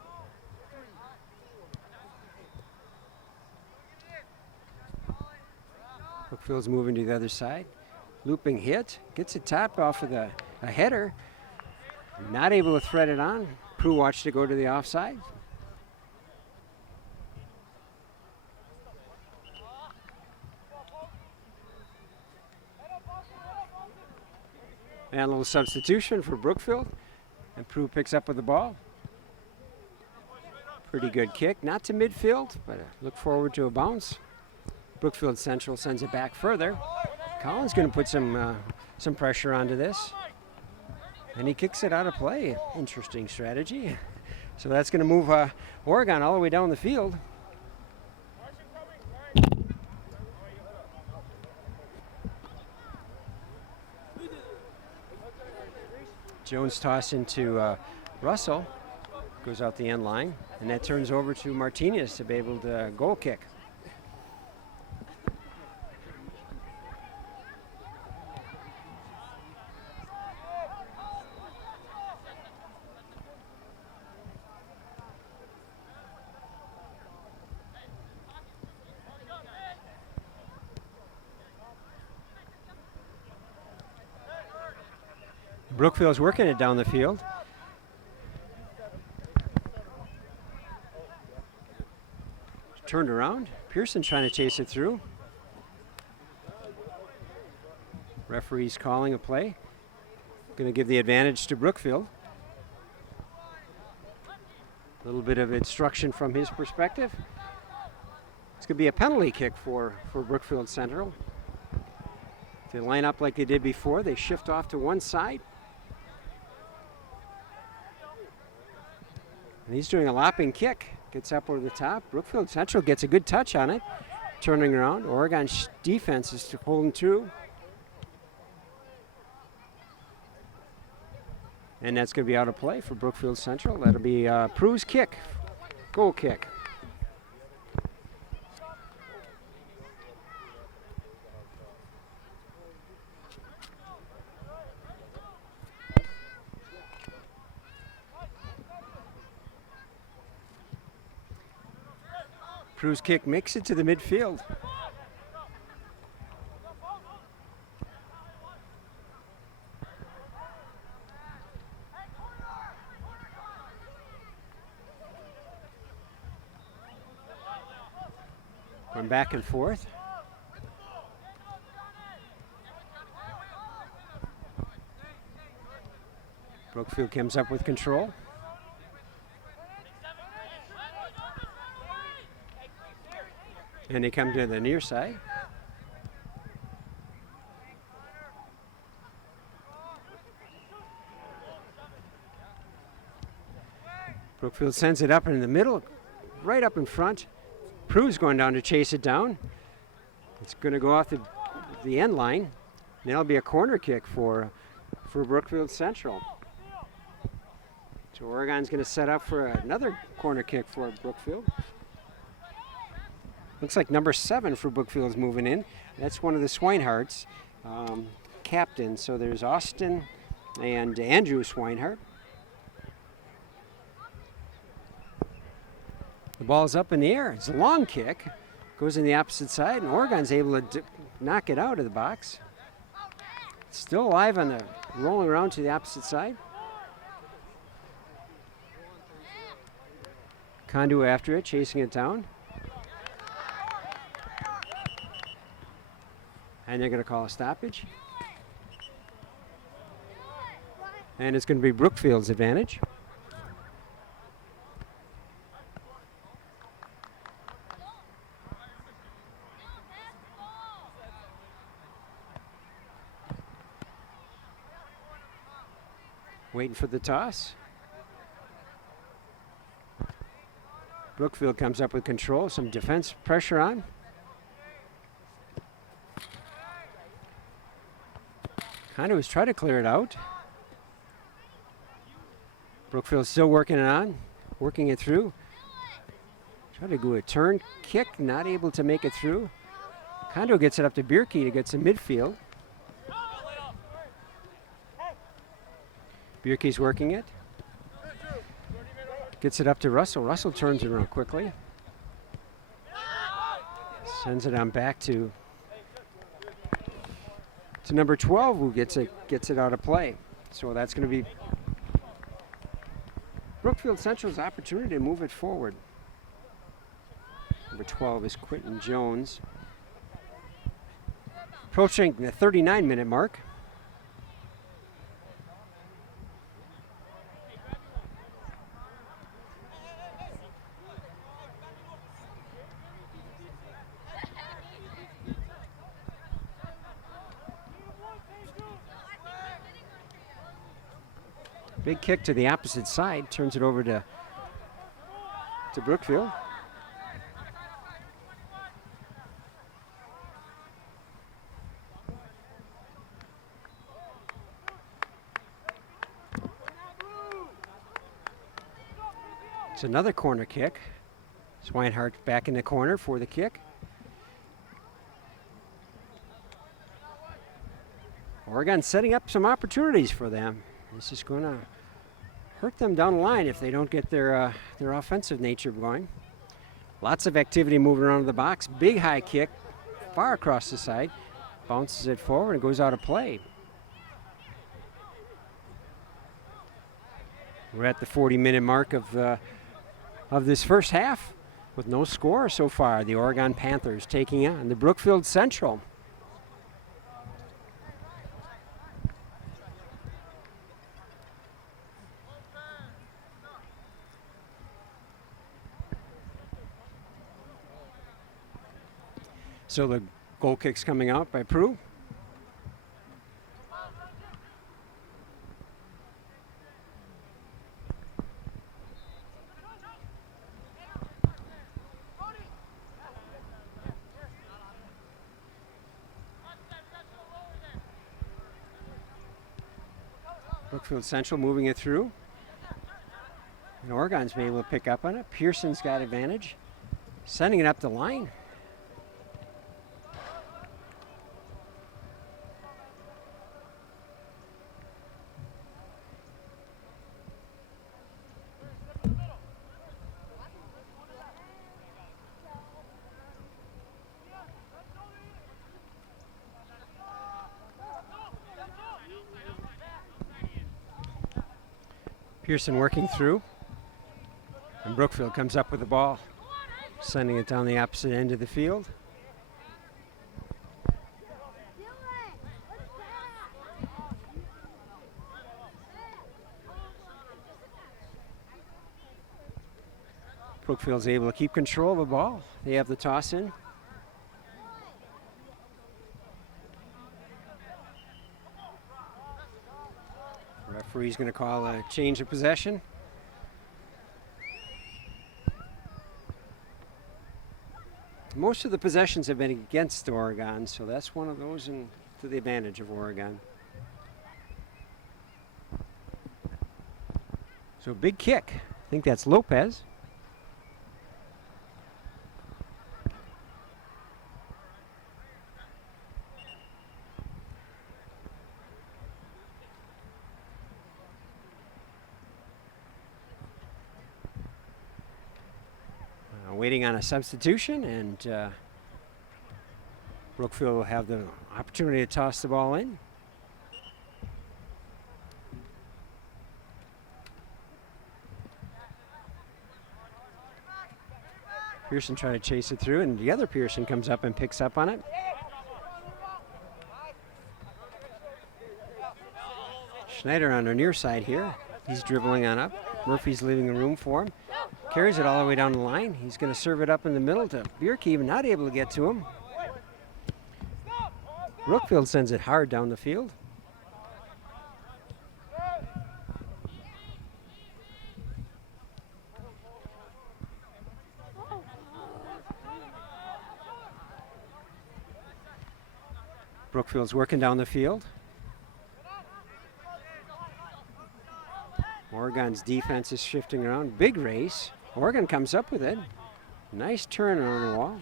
Brookfield's moving to the other side. Looping hit. Gets a tap off of a header. Not able to thread it on. Prue watched it go to the offside. And a little substitution for Brookfield. And Prue picks up with the ball. Pretty good kick. Not to midfield, but look forward to a bounce. Brookfield Central sends it back further. Collins going to put some pressure onto this. And he kicks it out of play. Interesting strategy. So that's going to move Oregon all the way down the field. Jones toss into Russell. Goes out the end line. And that turns over to Martinez to be able to goal kick. Brookfield's working it down the field. Turned around. Pearson trying to chase it through. Referee's calling a play. Going to give the advantage to Brookfield. A little bit of instruction from his perspective. It's going to be a penalty kick for Brookfield Central. If they line up like they did before, they shift off to one side. And he's doing a lopping kick. Gets up over the top. Brookfield Central gets a good touch on it. Turning around. Oregon's defense is holding true. And that's going to be out of play for Brookfield Central. That'll be Prue's kick. Goal kick. Prue's kick makes it to the midfield. Going back and forth. Brookfield comes up with control. And they come to the near side. Brookfield sends it up in the middle, right up in front. Prue's going down to chase it down. It's going to go off the end line. And that'll be a corner kick for Brookfield Central. So Oregon's going to set up for another corner kick for Brookfield. Looks like number 7 for Brookfield is moving in. That's one of the Swineharts captains. So there's Austin and Andrew Swinehart. The ball's up in the air. It's a long kick. Goes in the opposite side, and Oregon's able to knock it out of the box. It's still alive on the rolling around to the opposite side. Kondo after it, chasing it down. And they're going to call a stoppage. And it's going to be Brookfield's advantage. Waiting for the toss. Brookfield comes up with control, some defense pressure on. Kind of was trying to clear it out. Brookfield's still working it on, working it through. Trying to do a turn kick, not able to make it through. Kondo gets it up to Bierke to get some midfield. Bierke's working it. Gets it up to Russell. Russell turns it around quickly. Sends it on back to number 12, who gets it out of play. So that's going to be Brookfield Central's opportunity to move it forward. Number 12 is Quentin Jones. Approaching the 39-minute mark. Big kick to the opposite side, turns it over to Brookfield. It's another corner kick. Swinehart back in the corner for the kick. Oregon setting up some opportunities for them. This is going to hurt them down the line if they don't get their offensive nature going. Lots of activity moving around the box. Big high kick, far across the side. Bounces it forward and goes out of play. We're at the 40-minute mark of this first half with no score so far. The Oregon Panthers taking on the Brookfield Central. So the goal kick's coming out by Prue. Brookfield Central moving it through. And Oregon's been able to pick up on it. Pearson's got advantage. Sending it up the line. Pearson working through, and Brookfield comes up with the ball, sending it down the opposite end of the field. Brookfield's able to keep control of the ball. They have the toss in. Referee's going to call a change of possession. Most of the possessions have been against Oregon, so that's one of those to the advantage of Oregon. So big kick. I think that's Lopez. Waiting on a substitution, and Brookfield will have the opportunity to toss the ball in. Pearson trying to chase it through, and the other Pearson comes up and picks up on it. Schneider on our near side here. He's dribbling on up. Murphy's leaving room for him. Carries it all the way down the line. He's going to serve it up in the middle to Bierke, not able to get to him. Brookfield sends it hard down the field. Brookfield's working down the field. Oregon's defense is shifting around. Big race. Oregon comes up with it. Nice turn on the wall.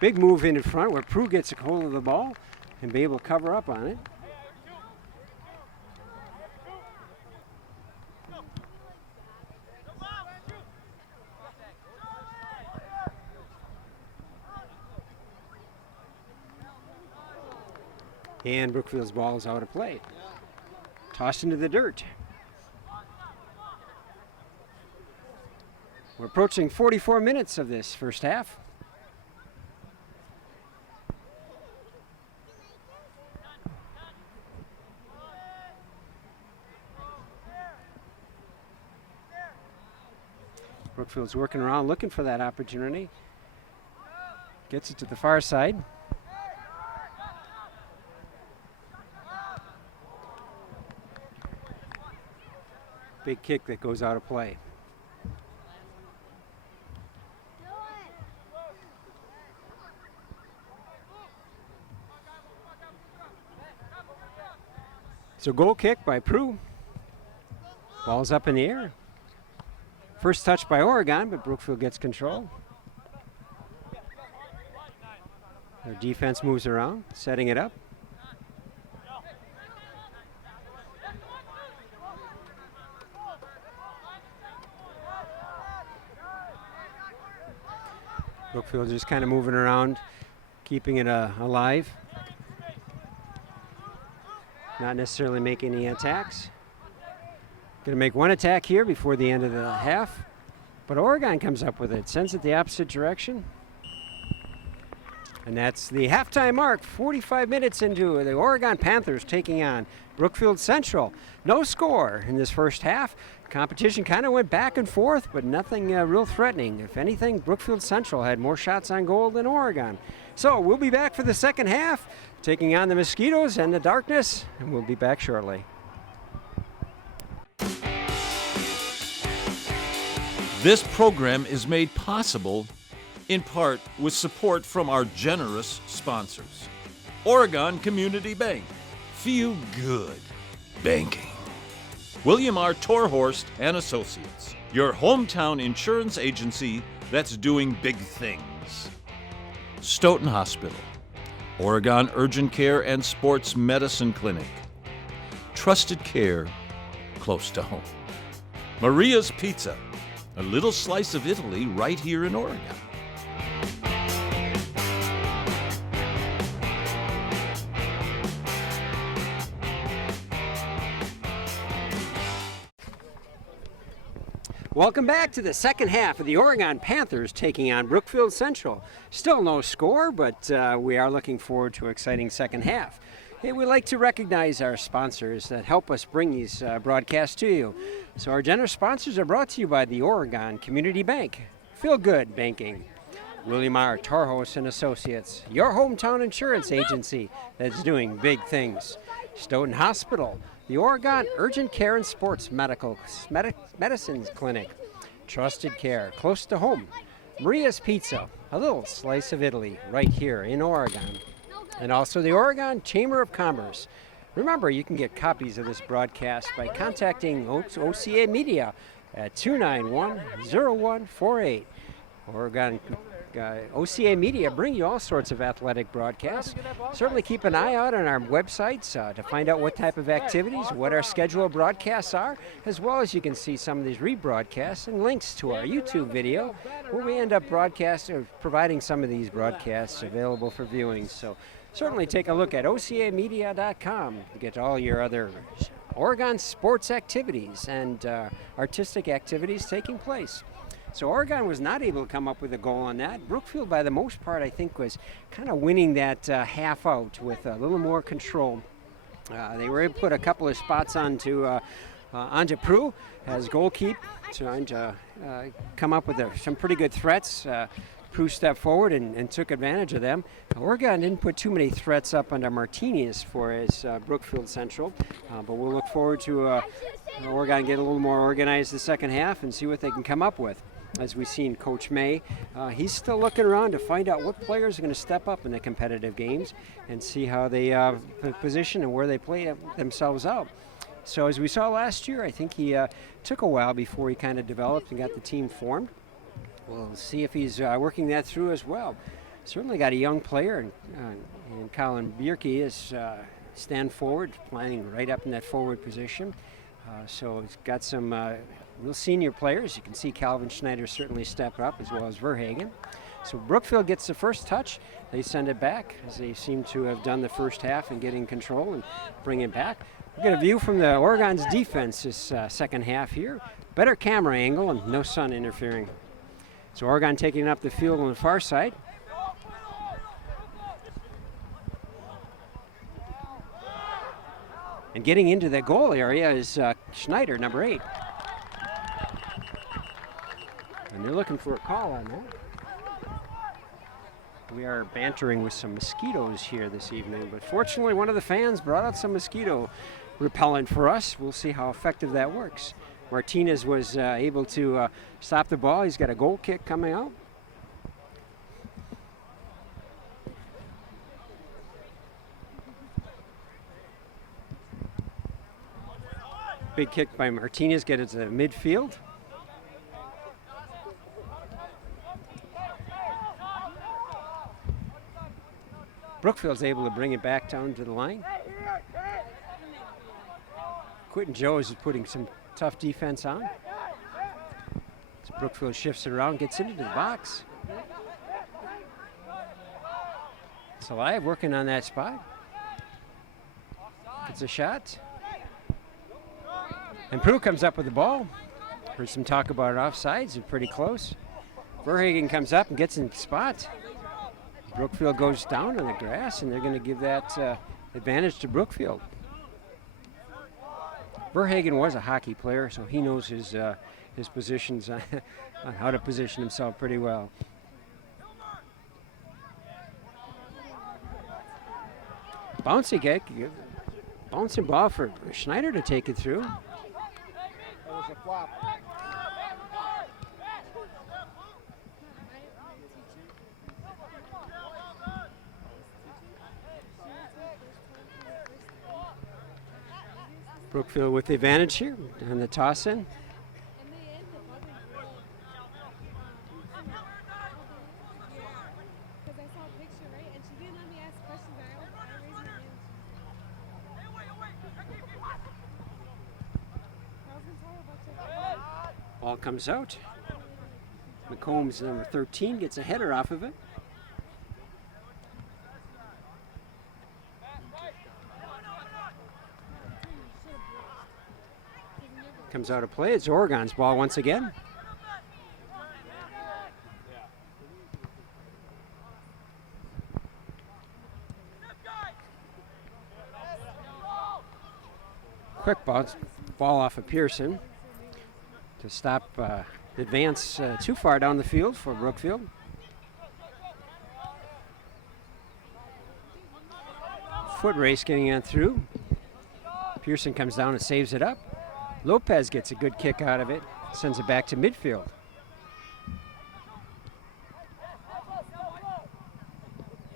Big move in front where Prue gets a hold of the ball and be able to cover up on it. And Brookfield's ball is out of play. Tossed into the dirt. We're approaching 44 minutes of this first half. Brookfield's working around looking for that opportunity. Gets it to the far side. Big kick that goes out of play. So goal kick by Prue. Ball's up in the air. First touch by Oregon, but Brookfield gets control. Their defense moves around, setting it up. Brookfield just kind of moving around, keeping it alive. Not necessarily making any attacks. Going to make one attack here before the end of the half. But Oregon comes up with it, sends it the opposite direction. And that's the halftime mark, 45 minutes into the Oregon Panthers taking on Brookfield Central. No score in this first half. Competition kind of went back and forth, but nothing real threatening. If anything, Brookfield Central had more shots on goal than Oregon. So we'll be back for the second half, taking on the Mosquitoes and the Darkness, and we'll be back shortly. This program is made possible in part with support from our generous sponsors. Oregon Community Bank. Feel good banking. William R. Torhorst and Associates, your hometown insurance agency that's doing big things. Stoughton Hospital. Oregon Urgent Care and Sports Medicine Clinic. Trusted care close to home. Maria's Pizza. A little slice of Italy right here in Oregon. Welcome back to the second half of the Oregon Panthers taking on Brookfield Central. Still no score, but we are looking forward to an exciting second half. Hey, we'd like to recognize our sponsors that help us bring these broadcasts to you. So our generous sponsors are brought to you by the Oregon Community Bank. Feel good banking. William R. Torhos and Associates, your hometown insurance agency that's doing big things. Stoughton Hospital, the Oregon Urgent Care and Sports Medicines Clinic. Trusted care close to home. Maria's Pizza, a little slice of Italy right here in Oregon. And also the Oregon Chamber of Commerce. Remember, you can get copies of this broadcast by contacting OCAmedia at 291-0148. Oregon OCAmedia bring you all sorts of athletic broadcasts. Certainly keep an eye out on our websites to find out what type of activities, what our scheduled broadcasts are, as well as you can see some of these rebroadcasts and links to our YouTube video, where we end up providing some of these broadcasts available for viewing. So certainly take a look at OCAmedia.com to get all your other Oregon sports activities and artistic activities taking place. So Oregon was not able to come up with a goal on that. Brookfield, by the most part, I think, was kind of winning that half out with a little more control. They were able to put a couple of spots onto Prue as goalkeeper, trying to come up with some pretty good threats. Prue stepped forward and took advantage of them. Oregon didn't put too many threats up under Martinez for his Brookfield Central, but we'll look forward to Oregon get a little more organized the second half and see what they can come up with. As we've seen Coach May, he's still looking around to find out what players are going to step up in the competitive games and see how they position and where they play themselves out. So as we saw last year, I think he took a while before he kind of developed and got the team formed. We'll see if he's working that through as well. Certainly got a young player, and Colin Bierke is stand forward, playing right up in that forward position. So he's got some real senior players. You can see Calvin Schneider certainly step up, as well as Verhagen. So Brookfield gets the first touch. They send it back, as they seem to have done the first half and getting control and bring it back. We get a view from the Oregon's defense this second half here. Better camera angle and no sun interfering. So Oregon taking up the field on the far side. And getting into the goal area is Schneider, number 8. And they're looking for a call on that. We are bantering with some mosquitoes here this evening, but fortunately one of the fans brought out some mosquito repellent for us. We'll see how effective that works. Martinez was able to stop the ball. He's got a goal kick coming out. Big kick by Martinez, get it to the midfield. Brookfield's able to bring it back down to the line. Quentin Jones is putting some tough defense on. As Brookfield shifts it around, gets into the box. It's alive, working on that spot. Gets a shot. And Prue comes up with the ball. Heard some talk about offsides, they're pretty close. Verhagen comes up and gets in the spot. Brookfield goes down on the grass, and they're going to give that advantage to Brookfield. Verhagen was a hockey player, so he knows his positions on how to position himself pretty well. Bouncy kick, bouncing ball for Schneider to take it through. That was a flop. Brookfield with the advantage here on the toss in. Ball comes out. McCombs, number 13, gets a header off of it. Comes out of play. It's Oregon's ball once again. Quick ball off of Pearson to stop the advance too far down the field for Brookfield. Foot race getting on through. Pearson comes down and saves it up. Lopez gets a good kick out of it, sends it back to midfield.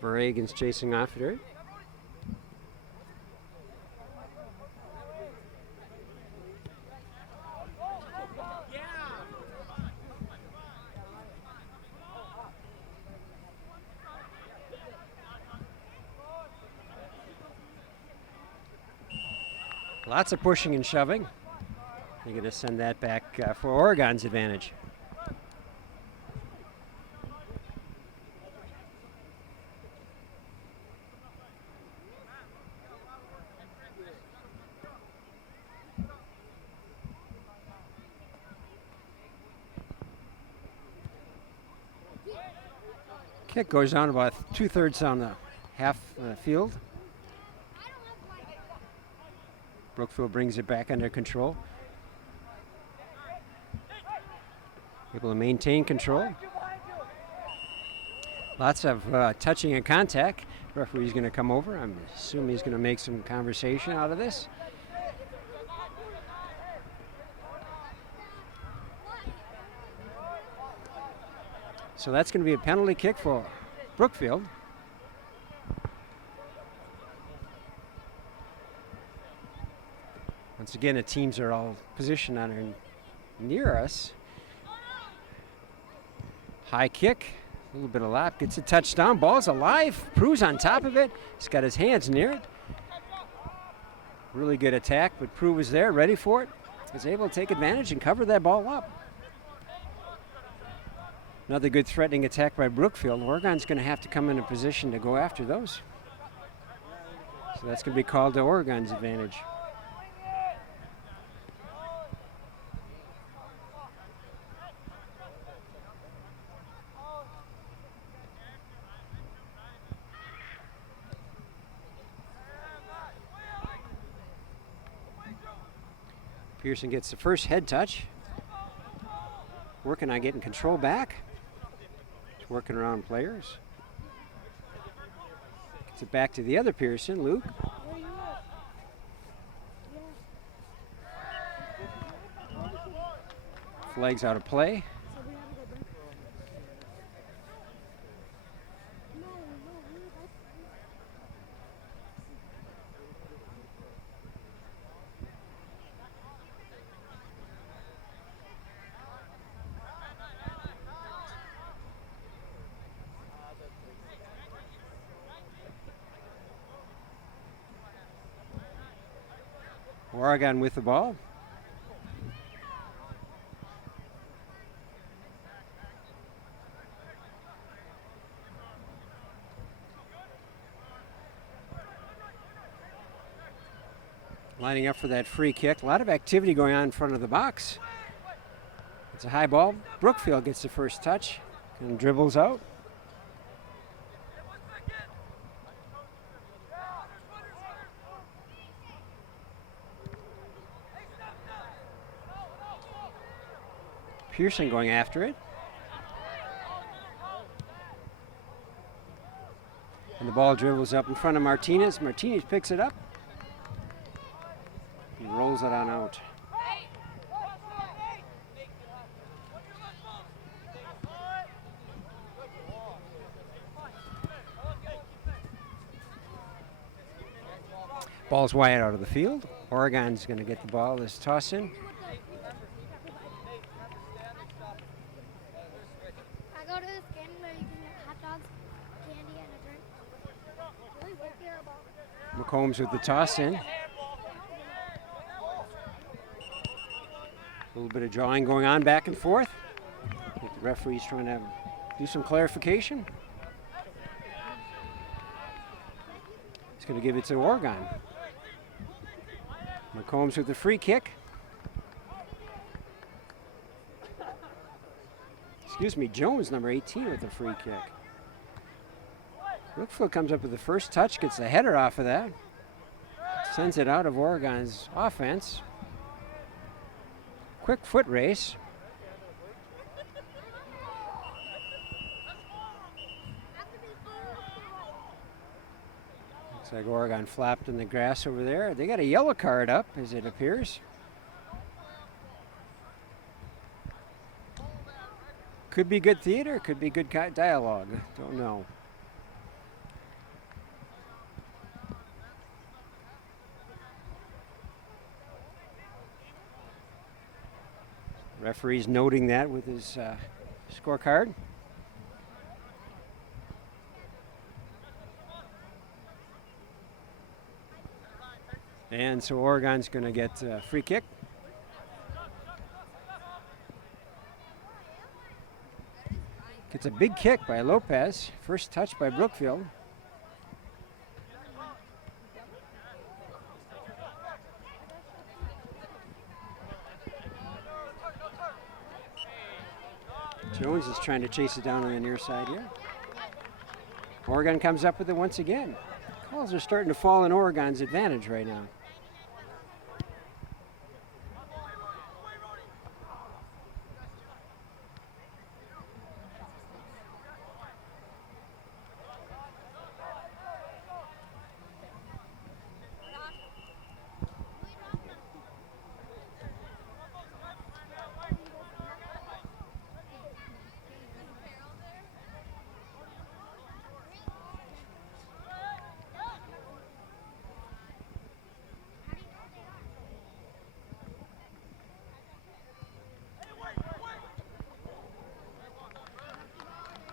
Verhagen's chasing off it. Lots of pushing and shoving. They're going to send that back for Oregon's advantage. Kick goes on about 2/3 on the half field. Brookfield brings it back under control. Able to maintain control. Lots of touching and contact. Referee's going to come over. I'm assuming he's going to make some conversation out of this. So that's going to be a penalty kick for Brookfield. Once again, the teams are all positioned on or near us. High kick, a little bit of lap, gets a touchdown. Ball's alive. Prue's on top of it. He's got his hands near it. Really good attack, but Prue was there, ready for it. Was able to take advantage and cover that ball up. Another good threatening attack by Brookfield. Oregon's going to have to come in a position to go after those. So that's going to be called to Oregon's advantage. Pearson gets the first head touch. Working on getting control back. Working around players. Gets it back to the other Pearson, Luke. Flags out of play. Oregon with the ball. Lining up for that free kick. A lot of activity going on in front of the box. It's a high ball. Brookfield gets the first touch and dribbles out. Pearson going after it. And the ball dribbles up in front of Martinez. Martinez picks it up. He rolls it on out. Ball's wide out of the field. Oregon's going to get the ball. This toss in. I go to this game where you can get hot dogs, candy, and a drink. McCombs with the toss in. A little bit of drawing going on back and forth. I think the referee's trying to do some clarification. He's going to give it to Oregon. McCombs with the free kick. Excuse me, Jones, number 18, with the free kick. Brookfield comes up with the first touch, gets the header off of that. Sends it out of Oregon's offense. Quick foot race. Looks like Oregon flapped in the grass over there. They got a yellow card up, as it appears. Could be good theater, could be good dialogue. Don't know. Referee's noting that with his scorecard. And so Oregon's going to get a free kick. Gets a big kick by Lopez. First touch by Brookfield. Jones is trying to chase it down on the near side here. Oregon comes up with it once again. Calls are starting to fall in Oregon's advantage right now.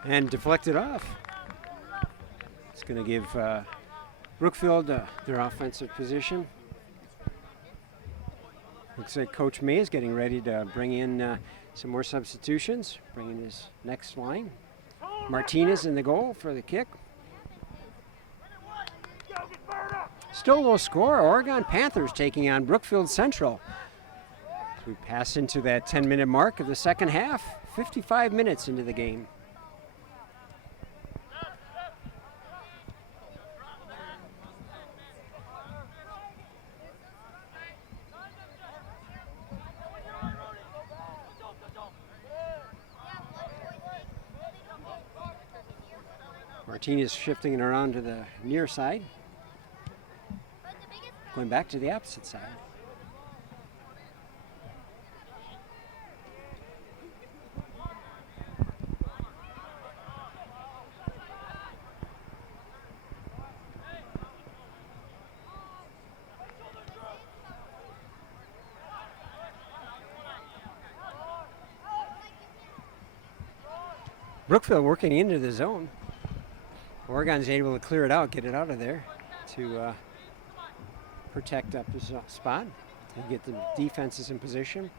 And deflected off. It's going to give Brookfield their offensive position. Looks like Coach May is getting ready to bring in some more substitutions, bring in his next line. Martinez in the goal for the kick. Still low score. Oregon Panthers taking on Brookfield Central. As we pass into that 10-minute mark of the second half, 55 minutes into the game. Martinez shifting it around to the near side. Going back to the opposite side. Brookfield working into the zone. Oregon's able to clear it out, get it out of there to protect up his spot and get the defenses in position.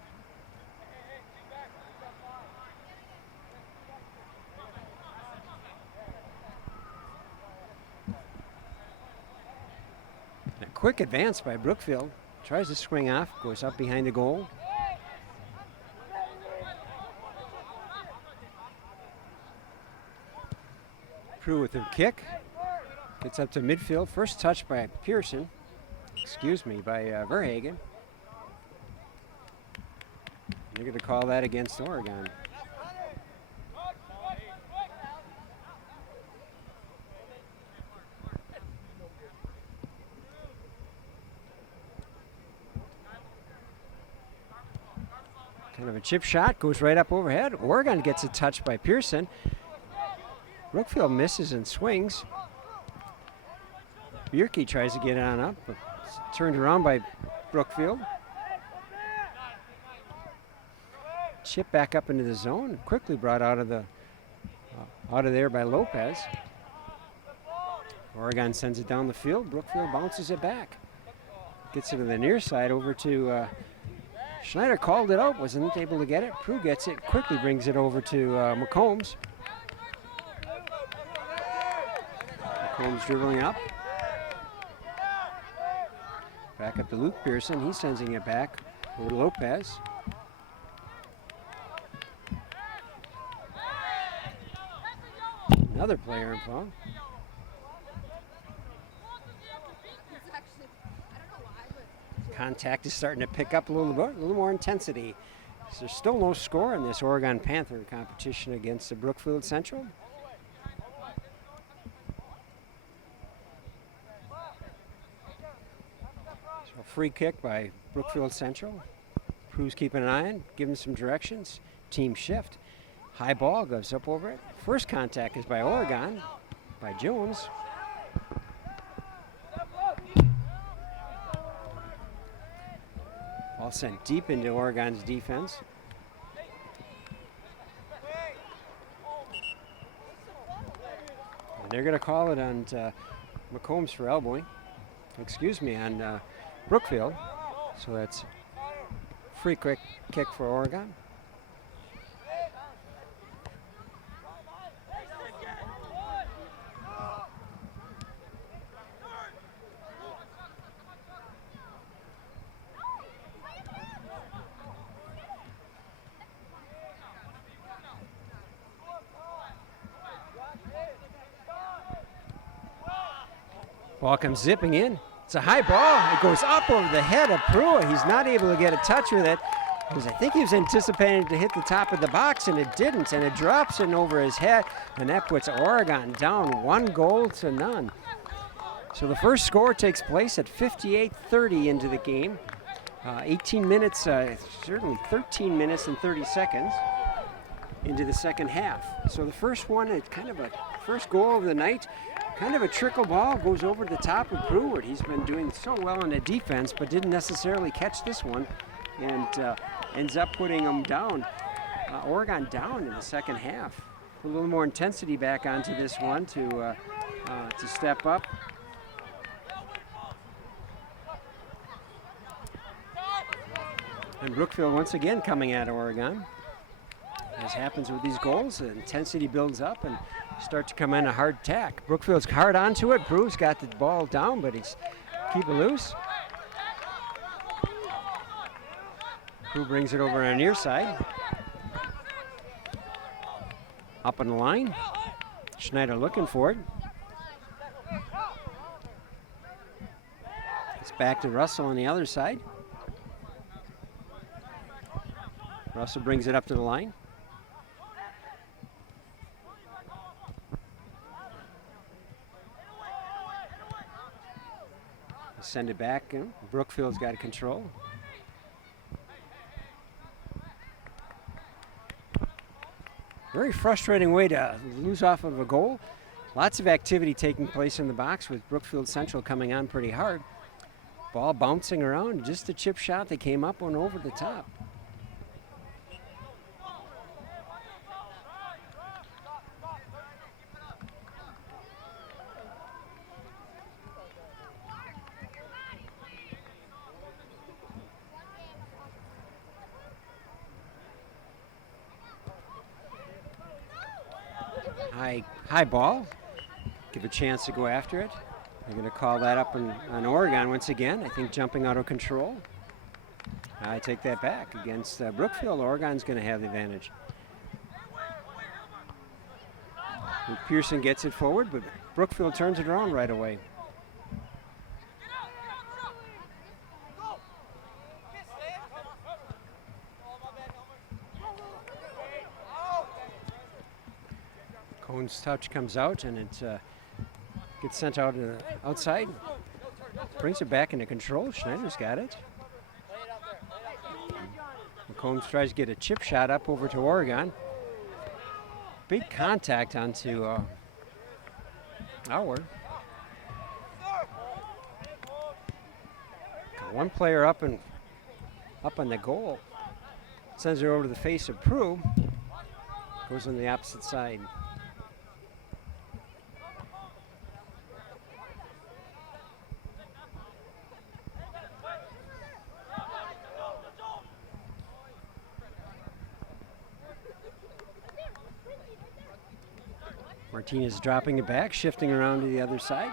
A quick advance by Brookfield. Tries to swing off, goes up behind the goal. Prue with the kick. Gets up to midfield. First touch by Pearson. By Verhagen. They're going to call that against Oregon. Kind of a chip shot, goes right up overhead. Oregon gets a touch by Pearson. Brookfield misses and swings. Bierke tries to get on up, but turned around by Brookfield. Chip back up into the zone, quickly brought out of there by Lopez. Oregon sends it down the field. Brookfield bounces it back. Gets it to the near side over to Schneider. Called it out, wasn't able to get it. Prue gets it, quickly brings it over to McCombs. McCombs dribbling up. Back up to Luke Pearson. He's sending it back over to Lopez. Another player involved. Contact is starting to pick up a little bit, a little more intensity. So there's still no score in this Oregon Panther competition against the Brookfield Central. So a free kick by Brookfield Central. Prue's keeping an eye on, giving some directions. Team shift. High ball goes up over it. First contact is by Oregon, by Jones. Ball sent deep into Oregon's defense. And they're going to call it on McCombs for elbowing. On Brookfield. So that's free quick kick for Oregon. Ball comes zipping in. It's a high ball. It goes up over the head of Prue. He's not able to get a touch with it because I think he was anticipating to hit the top of the box, and it didn't, and it drops in over his head, and that puts Oregon down 1-0. So the first score takes place at 58:30 into the game. 18 minutes, certainly 13 minutes and 30 seconds into the second half. So the first one is kind of a first goal of the night. Kind of a trickle ball, goes over the top of Brewer. He's been doing so well in the defense, but didn't necessarily catch this one, and ends up putting them down. Oregon down in the second half. Put a little more intensity back onto this one to step up. And Brookfield once again coming at Oregon. As happens with these goals, the intensity builds up and start to come in a hard tack. Brookfield's hard onto it. Brew's got the ball down, but he's keeping loose. Brew brings it over on the near side. Up on the line. Schneider looking for it. It's back to Russell on the other side. Russell brings it up to the line. send it back. Brookfield's got control. Very frustrating way to lose off of a goal. Lots of activity taking place in the box with Brookfield Central coming on pretty hard. Ball bouncing around, just a chip shot that came up and over the top. High ball. Give a chance to go after it. They're going to call that up on Oregon once again. I think jumping out of control. I take that back. Against Brookfield, Oregon's going to have the advantage. And Pearson gets it forward, but Brookfield turns it around right away. Cohn's touch comes out, and it gets sent out outside. Brings it back into control. Schneider's got it. Combs tries to get a chip shot up over to Oregon. Big contact onto Howard. One player up on the goal. Sends it over to the face of Prue. Goes on the opposite side. Martinez dropping it back, shifting around to the other side.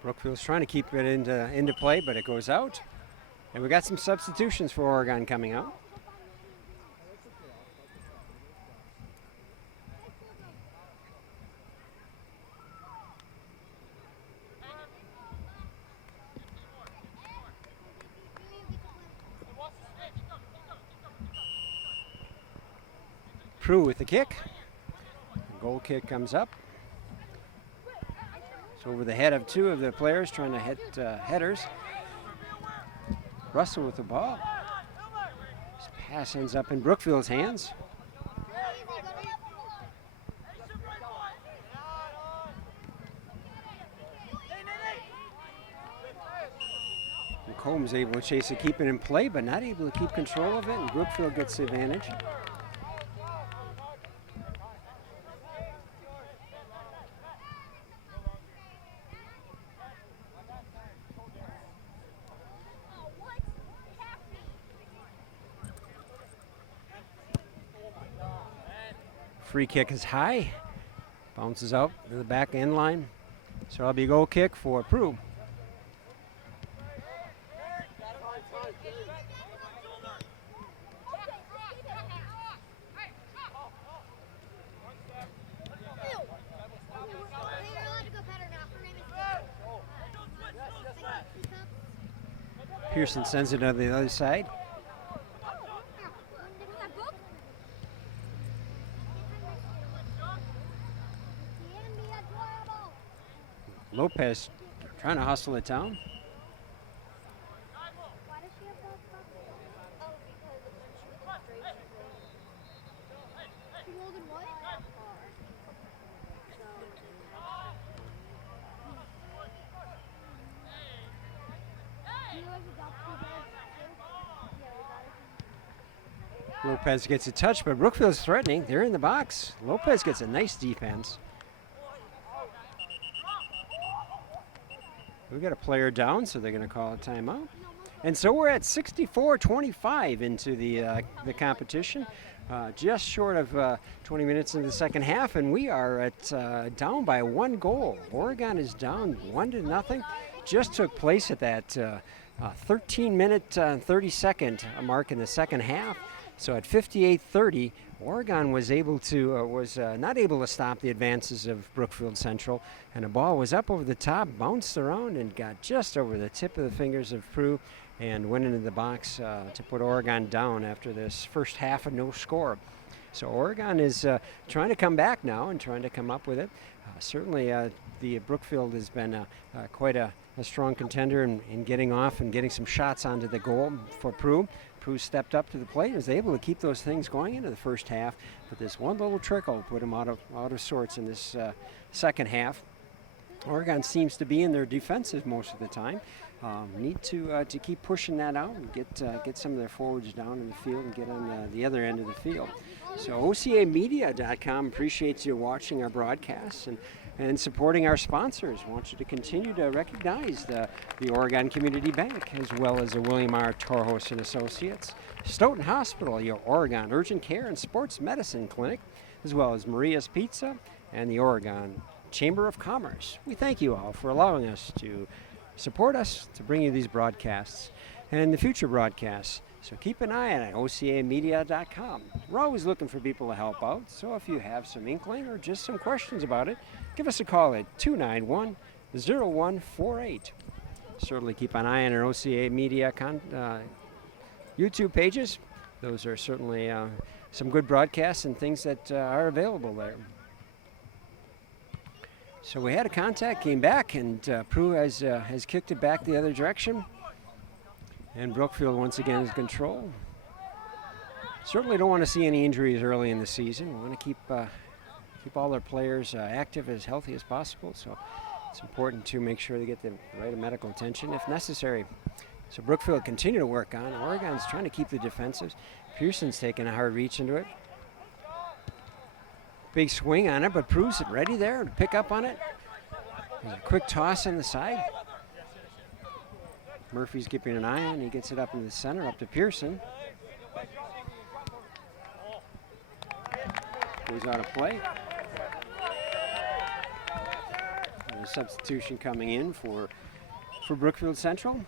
Brookfield's trying to keep it into play, but it goes out. And we got some substitutions for Oregon coming out. Prue with the kick. The goal kick comes up. It's over the head of two of the players trying to hit headers. Russell with the ball. This pass ends up in Brookfield's hands. And Combs able to chase it, keep it in play, but not able to keep control of it, and Brookfield gets the advantage. Free kick is high, bounces out to the back end line. So it'll be a goal kick for Prue. Pearson sends it to the other side. Lopez trying to hustle it down. Lopez gets a touch, but Brookfield's threatening. They're in the box. Lopez gets a nice defense. We got a player down, so they're going to call a timeout. And so we're at 64-25 into the competition, just short of 20 minutes into the second half, and we are at down by 1 goal. Oregon is down 1-0. Just took place at that 13-minute and 30-second mark in the second half. So at 58-30, Oregon was not able to stop the advances of Brookfield Central, and the ball was up over the top, bounced around, and got just over the tip of the fingers of Prue, and went into the box to put Oregon down after this first half of no score. So Oregon is trying to come back now and trying to come up with it. Certainly, the Brookfield has been quite a strong contender in getting off and getting some shots onto the goal for Prue. Prue stepped up to the plate and was able to keep those things going into the first half, but this one little trickle put them out of sorts in this second half. Oregon seems to be in their defensive most of the time. Need to keep pushing that out and get some of their forwards down in the field and get on the other end of the field. So OCAmedia.com appreciates you watching our broadcasts and supporting our sponsors. I want you to continue to recognize the Oregon Community Bank, as well as the William R. Torhos and Associates, Stoughton Hospital, your Oregon Urgent Care and Sports Medicine Clinic, as well as Maria's Pizza and the Oregon Chamber of Commerce. We thank you all for allowing us to support us to bring you these broadcasts and the future broadcasts. So keep an eye on it, OCAmedia.com. We're always looking for people to help out, so if you have some inkling or just some questions about it, give us a call at 291-0148. Certainly keep an eye on our OCA Media YouTube pages. Those are certainly some good broadcasts and things that are available there. So we had a contact, came back, and Prue has kicked it back the other direction. And Brookfield once again is in control. Certainly don't want to see any injuries early in the season. We want to keep all our players active, as healthy as possible. So it's important to make sure they get the right medical attention if necessary. So Brookfield continue to work on. Oregon's trying to keep the defensives. Pearson's taking a hard reach into it. Big swing on it, but Prue's ready there to pick up on it. There's a quick toss on the side. Murphy's keeping an eye on. He gets it up in the center, up to Pearson. Goes out of play. And a substitution coming in for Brookfield Central.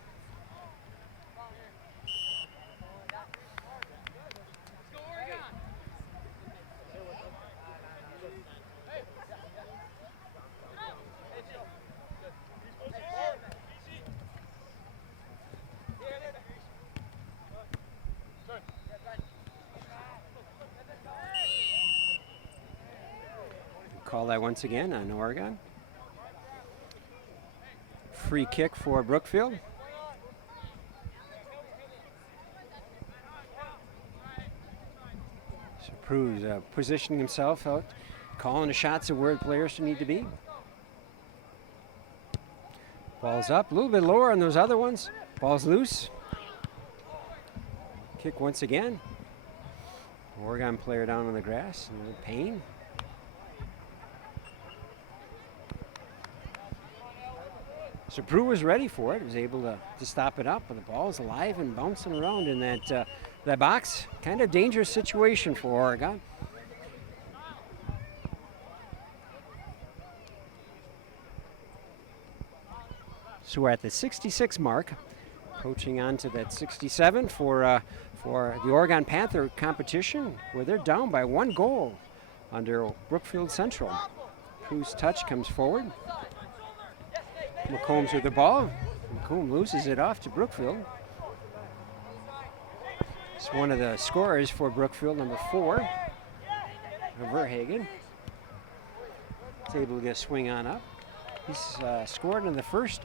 Call that once again on Oregon. Free kick for Brookfield. So Prue's positioning himself out, calling the shots of where the players need to be. Ball's up, a little bit lower on those other ones. Ball's loose. Kick once again. Oregon player down on the grass, a little pain. So Prue was ready for it, was able to stop it up, but the ball is alive and bouncing around in that box. Kind of dangerous situation for Oregon. So we're at the 66 mark, approaching on to that 67 for the Oregon Panther competition, where they're down by 1 goal under Brookfield Central. Prue's touch comes forward. McCombs with the ball. McComb loses it off to Brookfield. It's one of the scorers for Brookfield, number 4, Verhagen. He's able to get a swing on up. He's scored in the first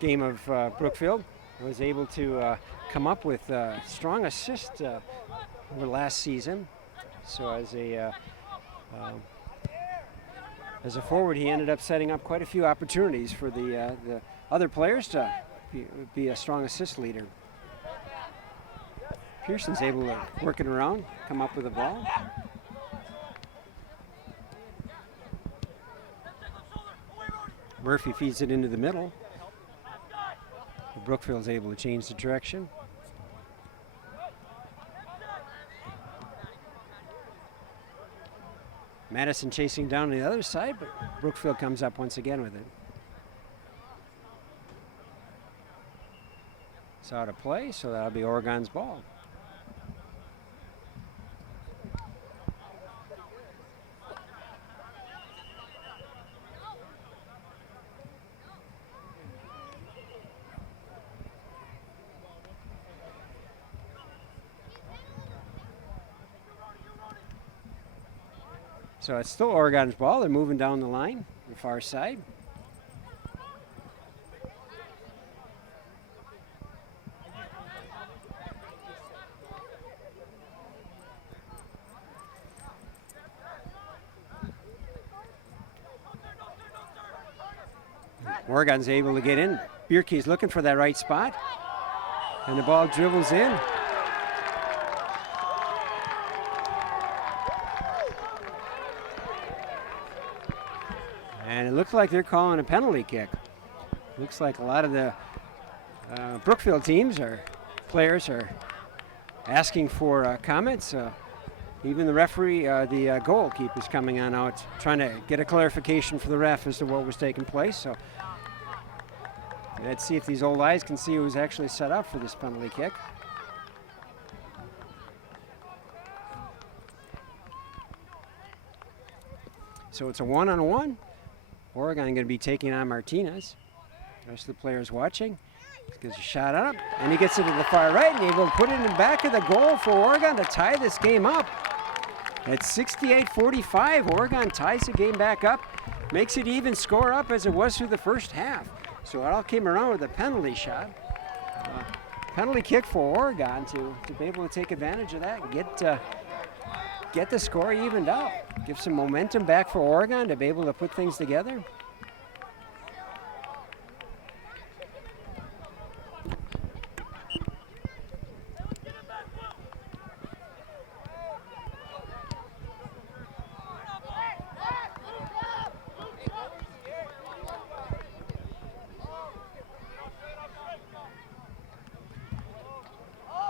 game of Brookfield. He was able to come up with a strong assist over last season. So as a forward, he ended up setting up quite a few opportunities for the other players to be a strong assist leader. Pearson's able to work it around, come up with the ball. Murphy feeds it into the middle. Brookfield's able to change the direction. Madison chasing down the other side, but Brookfield comes up once again with it. It's out of play, so that'll be Oregon's ball. So it's still Oregon's ball. They're moving down the line, the far side. Oregon's able to get in. Bierke's looking for that right spot. And the ball dribbles in. And it looks like they're calling a penalty kick. Looks like a lot of the Brookfield teams or players are asking for comments. Even the referee, the goalkeeper's coming on out, trying to get a clarification for the ref as to what was taking place. So let's see if these old eyes can see who was actually set up for this penalty kick. So it's a one-on-one. Oregon going to be taking on Martinez. The rest of the players watching. He gets a shot up, and he gets it to the far right, and he will put it in the back of the goal for Oregon to tie this game up. At 68-45, Oregon ties the game back up, makes it even score up as it was through the first half. So it all came around with a penalty shot. Penalty kick for Oregon to be able to take advantage of that and get the score evened out. Give some momentum back for Oregon to be able to put things together.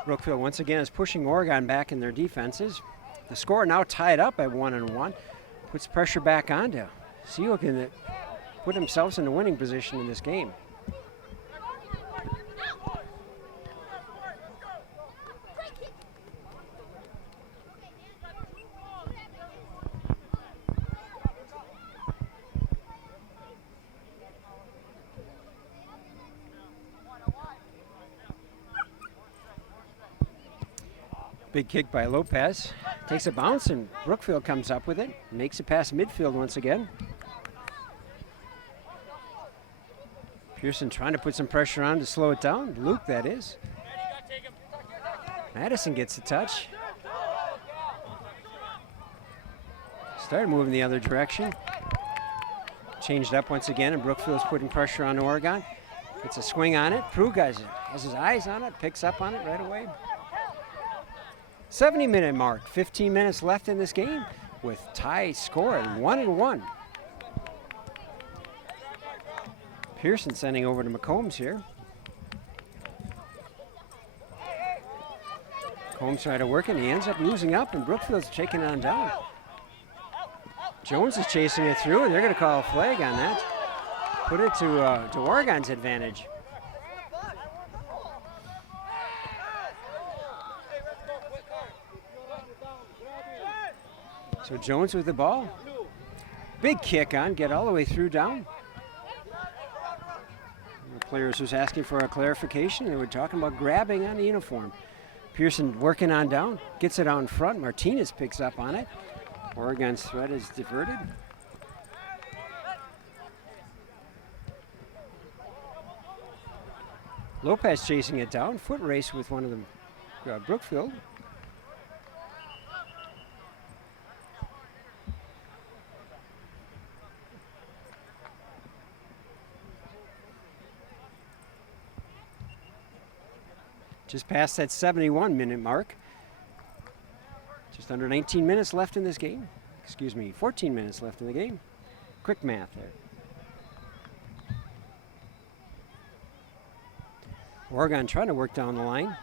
Brookfield once again is pushing Oregon back in their defenses. The score now tied up at 1-1. Puts pressure back on to see who can put themselves in a winning position in this game. Big kick by Lopez. Takes a bounce and Brookfield comes up with it. Makes it past midfield once again. Pearson trying to put some pressure on to slow it down. Luke, that is. Madison gets a touch. Started moving the other direction. Changed up once again, and Brookfield's putting pressure on Oregon. It's a swing on it. Prue has his eyes on it, picks up on it right away. 70-minute mark, 15 minutes left in this game with tie score at 1-1. Pearson sending over to McCombs here. McCombs trying to work it, and he ends up losing up, and Brookfield's taking on down. Jones is chasing it through, and they're going to call a flag on that. Put it to Oregon's advantage. So Jones with the ball. Big kick on, get all the way through down. The players was asking for a clarification. They were talking about grabbing on the uniform. Pearson working on down, gets it out in front. Martinez picks up on it. Oregon's threat is diverted. Lopez chasing it down. Foot race with one of them, Brookfield. Just past that 71-minute mark. Just under 19 minutes left in this game. Excuse me, 14 minutes left in the game. Quick math there. Oregon trying to work down the line.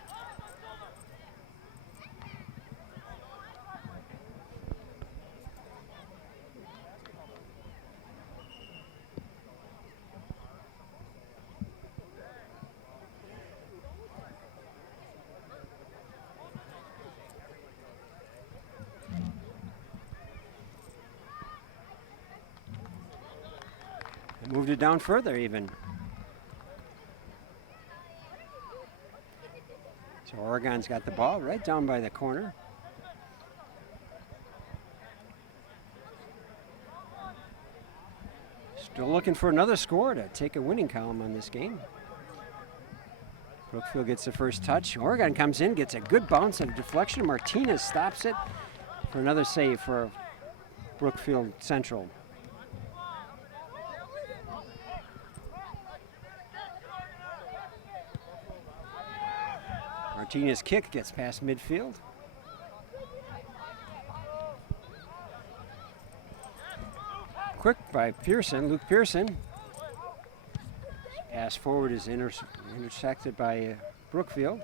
They moved it down further even. So Oregon's got the ball right down by the corner. Still looking for another score to take a winning column on this game. Brookfield gets the first touch. Oregon comes in, gets a good bounce and a deflection. Martinez stops it for another save for Brookfield Central. Martinez kick gets past midfield. Quick by Pearson, Luke Pearson. Pass forward is intersected by Brookfield.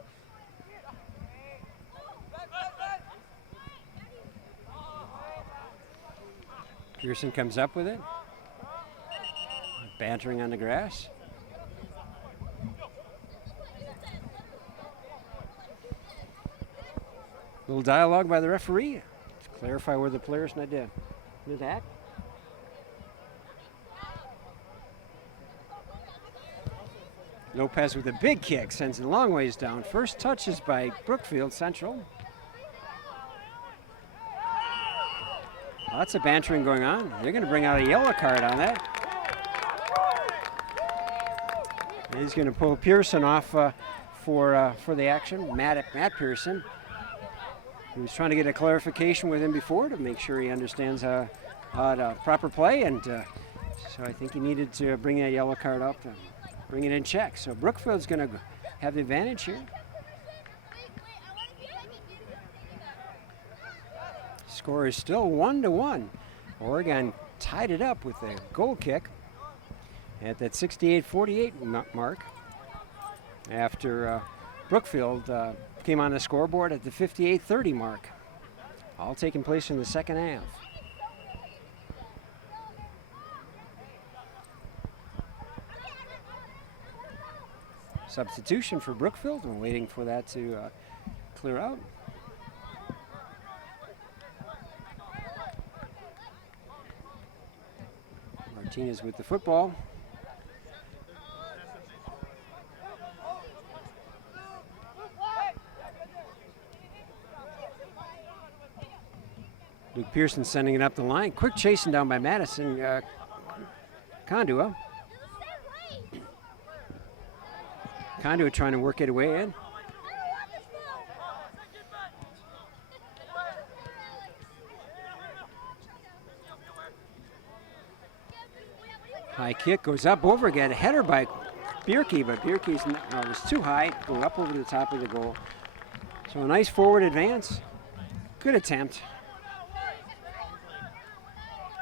Pearson comes up with it. Bantering on the grass. Little dialogue by the referee to clarify where the players need to attack. Lopez with a big kick sends it a long ways down. First touch is by Brookfield Central. Lots of bantering going on. They're going to bring out a yellow card on that. He's going to pull Pearson off for the action. Matt Pearson. He was trying to get a clarification with him before to make sure he understands how to proper play, and so I think he needed to bring that yellow card up to bring it in check. So Brookfield's going to have the advantage here. Score is still 1-1. Oregon tied it up with a goal kick at that 68-48 mark after Brookfield came on the scoreboard at the 58-30 mark. All taking place in the second half. Substitution for Brookfield. We're waiting for that to clear out. Martinez with the football. Luke Pearson sending it up the line. Quick chasing down by Madison Condua. Condua trying to work it away in. High kick goes up over again. Header by Bierke, but Bierke's was too high. Go up over the top of the goal. So a nice forward advance. Good attempt.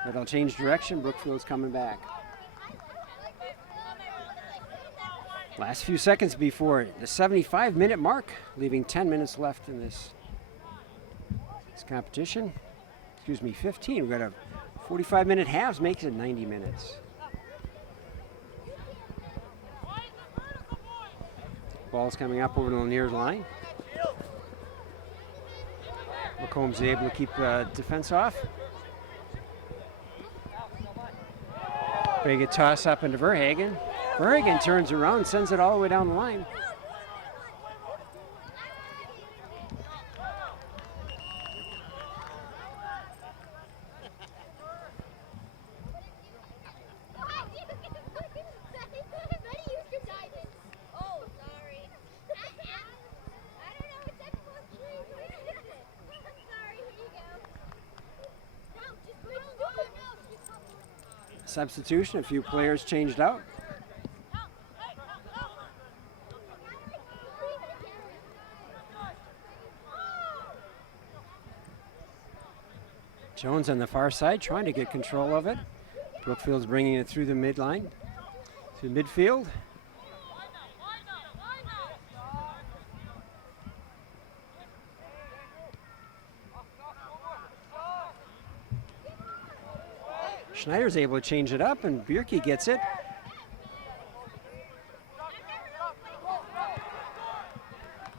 But it'll change direction. Brookfield's coming back. Last few seconds before the 75-minute mark, leaving 10 minutes left in this competition. Excuse me, 15. We've got a 45-minute halves, makes it 90 minutes. Ball's coming up over to the near line. McComb's able to keep defense off. Big toss up into Verhagen. Verhagen turns around, sends it all the way down the line. Substitution, a few players changed out. Jones on the far side trying to get control of it. Brookfield's bringing it through the midline, through midfield. Schneider's able to change it up, and Bierke gets it.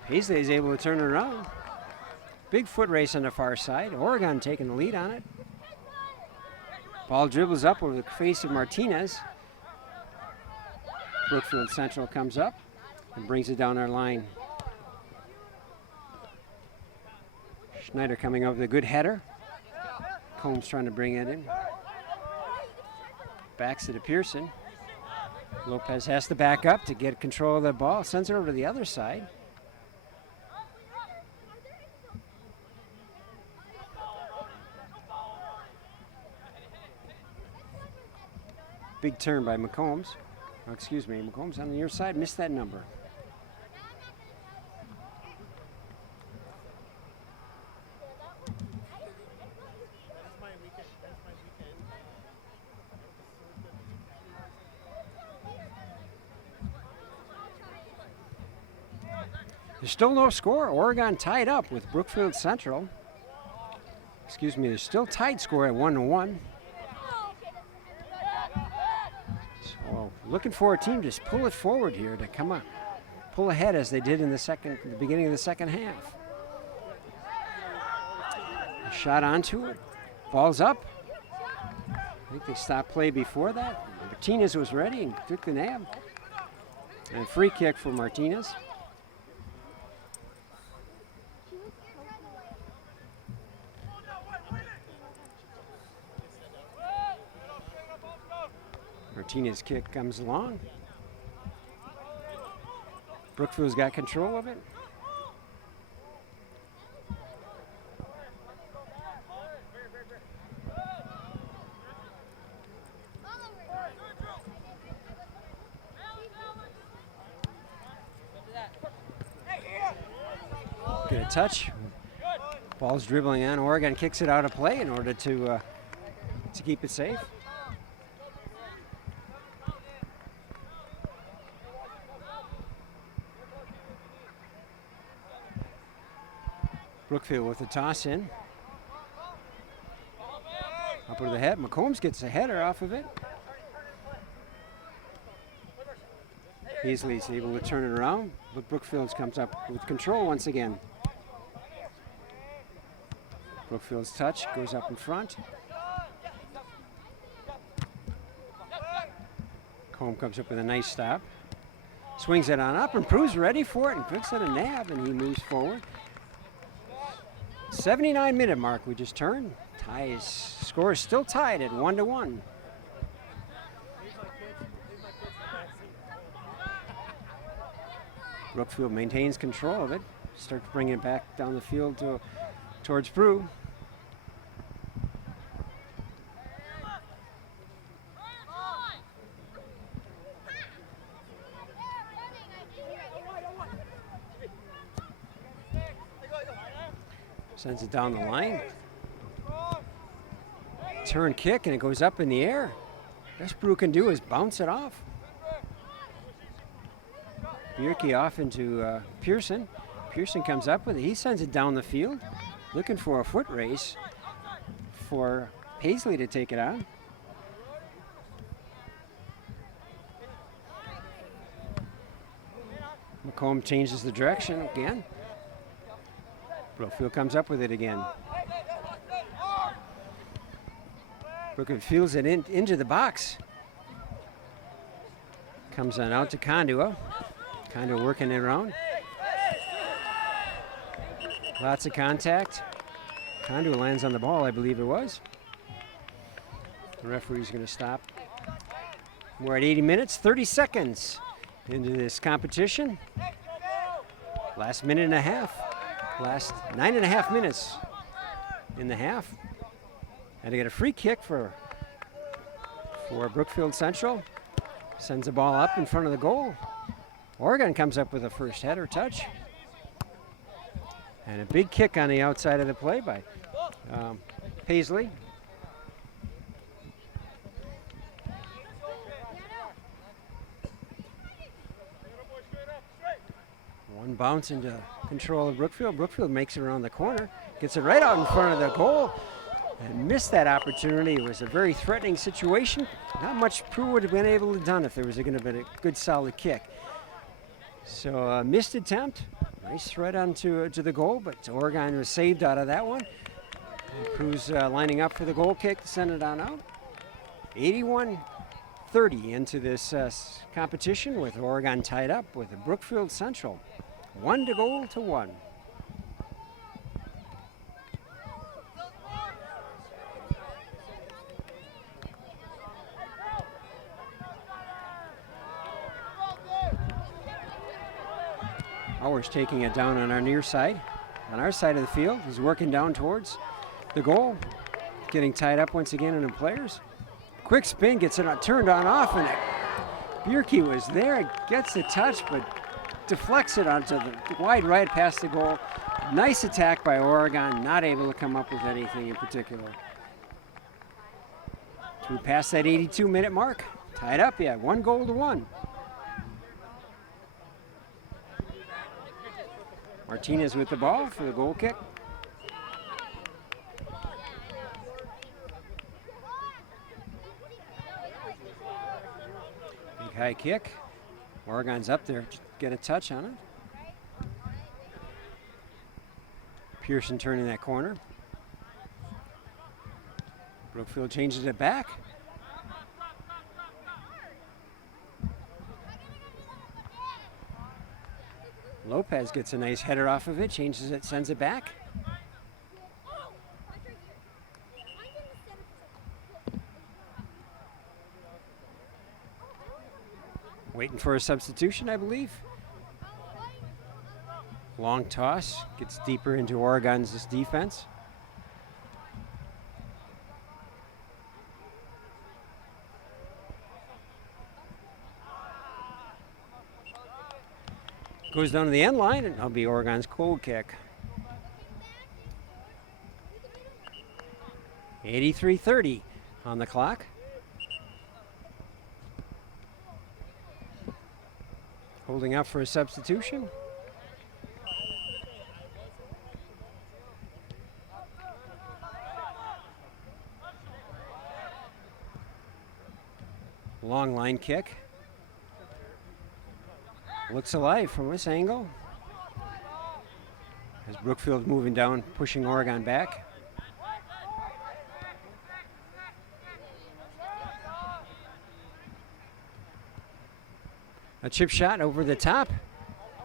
Paisley is able to turn it around. Big foot race on the far side. Oregon taking the lead on it. Ball dribbles up over the face of Martinez. Brookfield Central comes up and brings it down our line. Schneider coming over the good header. Combs trying to bring it in. Backs it to Pearson. Lopez has to back up to get control of the ball. Sends it over to the other side. Big turn by McCombs. Oh, excuse me, McCombs on the near side, missed that number. There's still no score. Oregon tied up with Brookfield Central. Excuse me, there's still tied score at 1-1. So looking for a team to just pull it forward here to come up, pull ahead as they did in the beginning of the second half. A shot onto it. Ball's up. I think they stopped play before that. Martinez was ready and took the nab. And a free kick for Martinez. Martinez's kick comes along. Brookfield's got control of it. Get a touch. Ball's dribbling on. Oregon kicks it out of play in order to keep it safe. Brookfield with the toss in. Up with the head. McCombs gets a header off of it. Paisley's able to turn it around, but Brookfield comes up with control once again. Brookfield's touch goes up in front. Combe comes up with a nice stop. Swings it on up and proves ready for it and puts it a nab, and he moves forward. 79-minute mark we just turned. Score is still tied at 1-1. Brookfield maintains control of it. Starts bringing it back down the field towards Brew. Sends it down the line. Turn kick, and it goes up in the air. Best Brew can do is bounce it off. Bierke off into Pearson. Pearson comes up with it. He sends it down the field, looking for a foot race for Paisley to take it on. McComb changes the direction again. Brookfield comes up with it again. Brookfield fields it into the box. Comes on out to Kondua. Kondua working it around. Lots of contact. Kondua lands on the ball, I believe it was. The referee's going to stop. We're at 80 minutes, 30 seconds into this competition. Last minute and a half. Last 9.5 minutes in the half. Had to get a free kick for Brookfield Central. Sends the ball up in front of the goal. Oregon comes up with a first header touch. And a big kick on the outside of the play by Paisley. One bounce into control of Brookfield. Brookfield makes it around the corner. Gets it right out in front of the goal. and missed that opportunity. It was a very threatening situation. Not much Prue would have been able to have done if there was going to be a good solid kick. So missed attempt, nice threat onto to the goal, but Oregon was saved out of that one. And Prue's lining up for the goal kick to send it on out. 81-30 into this competition with Oregon tied up with the Brookfield Central. 1-1. Ours taking it down on our near side. On our side of the field, he's working down towards the goal. Getting tied up once again in the players. Quick spin, gets it turned on off, and Bierke was there, gets the touch, but deflects it onto the wide right past the goal. Nice attack by Oregon, not able to come up with anything in particular. So we passed that 82-minute mark. Tied up, 1-1. Martinez with the ball for the goal kick. Big high kick. Oregon's up there. Just get a touch on it. Pearson turning that corner. Brookfield changes it back. Lopez gets a nice header off of it, changes it, sends it back. Waiting for a substitution, I believe. Long toss, gets deeper into Oregon's defense. Goes down to the end line, and that'll be Oregon's goal kick. 83-30 on the clock. Holding up for a substitution. Long line kick. Looks alive from this angle. As Brookfield moving down, pushing Oregon back. A chip shot over the top.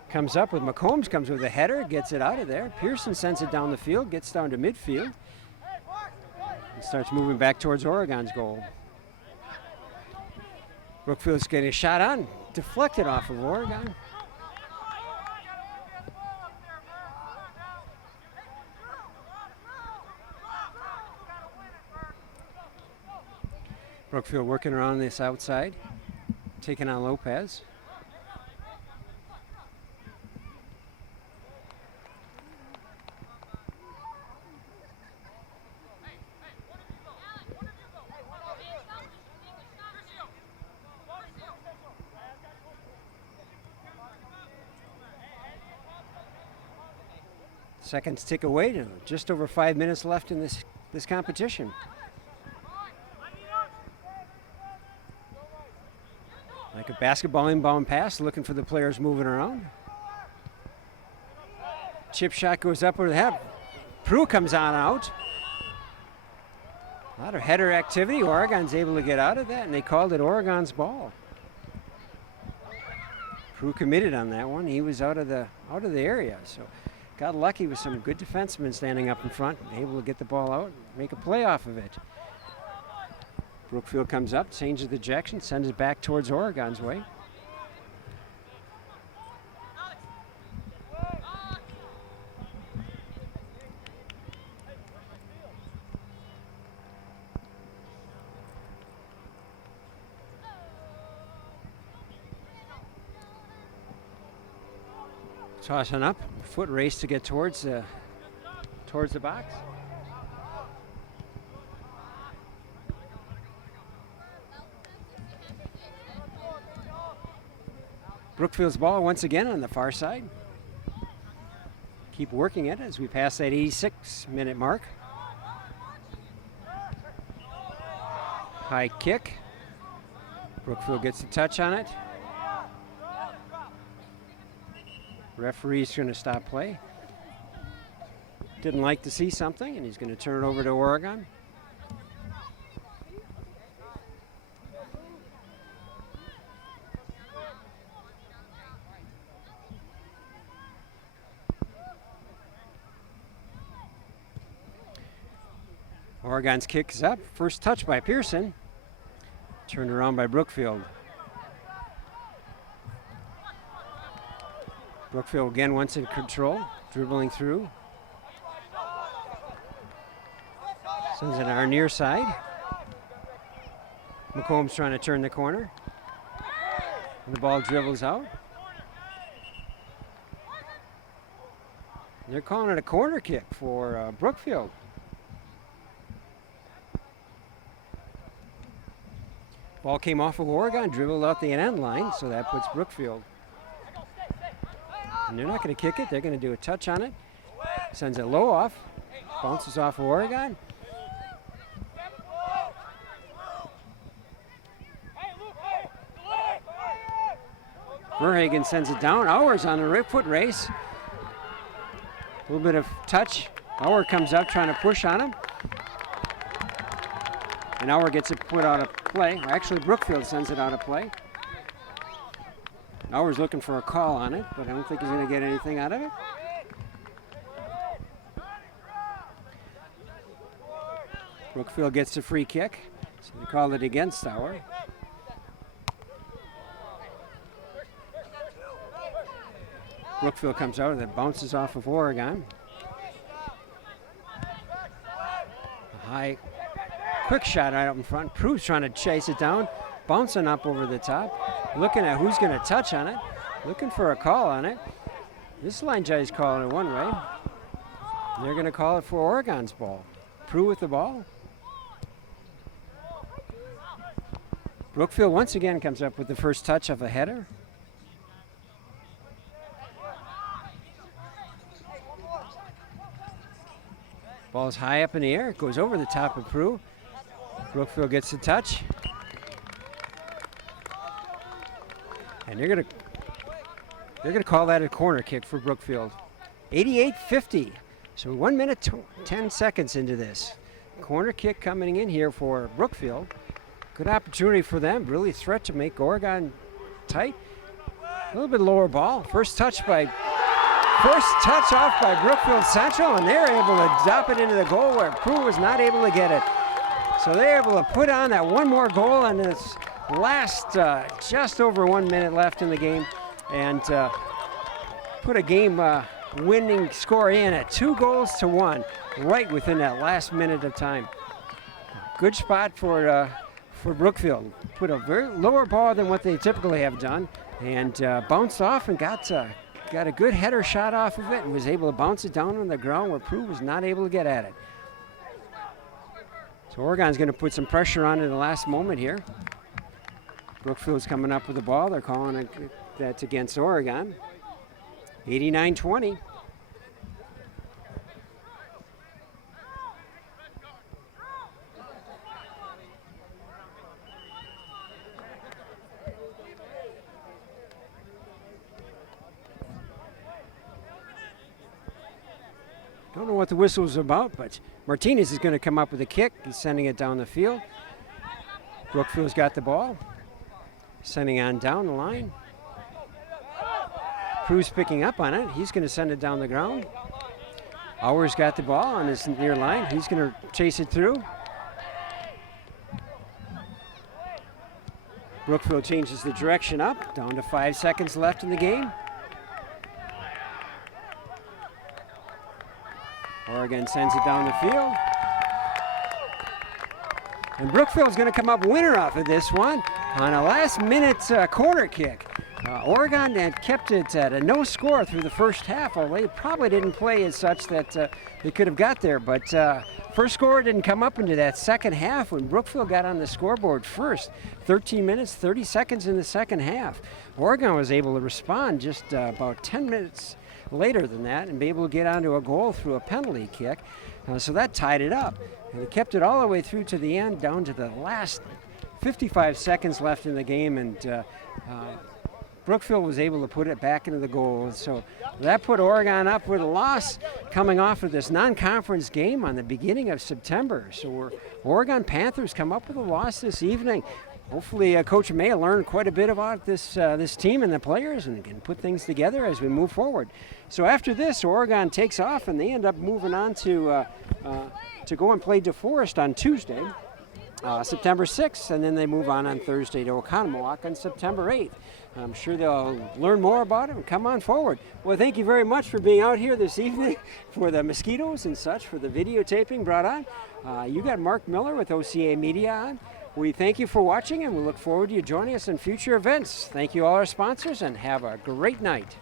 Comes up with McCombs, comes with a header, gets it out of there. Pearson sends it down the field, gets down to midfield. And starts moving back towards Oregon's goal. Brookfield's getting a shot on, deflected off of Oregon. Brookfield working around this outside, taking on Lopez. Seconds tick away. Just over 5 minutes left in this competition. Like a basketball inbound pass, looking for the players moving around. Chip shot goes up over the head. Prue comes on out. A lot of header activity. Oregon's able to get out of that, and they called it Oregon's ball. Prue committed on that one. He was out of the area, so got lucky with some good defensemen standing up in front, able to get the ball out, make a play off of it. Brookfield comes up, changes the direction, sends it back towards Oregon's way. Tossing up, foot race to get towards the box. Brookfield's ball once again on the far side. Keep working it as we pass that 86-minute mark. High kick. Brookfield gets a touch on it. Referee's going to stop play. Didn't like to see something, and he's going to turn it over to Oregon. Oregon's kick is up. First touch by Pearson. Turned around by Brookfield. Brookfield again once in control, dribbling through. Sends it on our near side. McComb's trying to turn the corner. And the ball dribbles out. They're calling it a corner kick for Brookfield. Ball came off of Oregon, dribbled out the end line, so that puts Brookfield. And they're not going to kick it. They're going to do a touch on it. Sends it low off. Bounces off of Oregon. Verhagen sends it down. Auer's on the right foot race. A little bit of touch. Auer comes up trying to push on him. And Auer gets it put out of play. Or actually, Brookfield sends it out of play. Auer's looking for a call on it, but I don't think he's going to get anything out of it. Brookfield gets the free kick, so they call it against Auer. Brookfield comes out, that bounces off of Oregon. A high, quick shot right up in front. Prue's trying to chase it down, bouncing up over the top, looking at who's going to touch on it, looking for a call on it. This line judge is calling it one way. They're going to call it for Oregon's ball. Prue with the ball. Brookfield once again comes up with the first touch of a header. Ball's high up in the air, goes over the top of Prue. Brookfield gets the touch. And they're gonna call that a corner kick for Brookfield. 88-50. So 1 minute 10 seconds into this. Corner kick coming in here for Brookfield. Good opportunity for them. Really threat to make Oregon tight. A little bit lower ball. First touch off by Brookfield Central, and they're able to drop it into the goal where Prue was not able to get it. So they're able to put on that one more goal in this last just over 1 minute left in the game, and put a game winning score in at 2-1 right within that last minute of time. Good spot for Brookfield. Put a very lower ball than what they typically have done, and bounced off and got a good header shot off of it and was able to bounce it down on the ground where Prue was not able to get at it. So Oregon's going to put some pressure on in the last moment here. Brookfield's coming up with the ball. They're calling it that's against Oregon. 89-20. Don't know what the whistle was about, but Martinez is going to come up with a kick. He's sending it down the field. Brookfield's got the ball. Sending on down the line. Prue's picking up on it. He's going to send it down the ground. Auer's got the ball on his near line. He's going to chase it through. Brookfield changes the direction up. Down to 5 seconds left in the game. Oregon sends it down the field. And Brookfield's going to come up winner off of this one on a last-minute corner kick. Oregon had kept it at a no score through the first half, although they probably didn't play as such that they could have got there. But first score didn't come up into that second half when Brookfield got on the scoreboard first. 13 minutes, 30 seconds in the second half. Oregon was able to respond just about 10 minutes later than that and be able to get onto a goal through a penalty kick. So that tied it up. And it kept it all the way through to the end, down to the last 55 seconds left in the game, and Brookfield was able to put it back into the goal. So that put Oregon up with a loss coming off of this non-conference game on the beginning of September. So Oregon Panthers come up with a loss this evening. Hopefully Coach May learned quite a bit about this team and the players and can put things together as we move forward. So after this, Oregon takes off and they end up moving on to go and play DeForest on Tuesday, September 6th, and then they move on Thursday to Oconomowoc on September 8th. I'm sure they'll learn more about it and come on forward. Well, thank you very much for being out here this evening for the mosquitoes and such, for the videotaping brought on. You got Mark Miller with OCAmedia on. We thank you for watching, and we look forward to you joining us in future events. Thank you all our sponsors, and have a great night.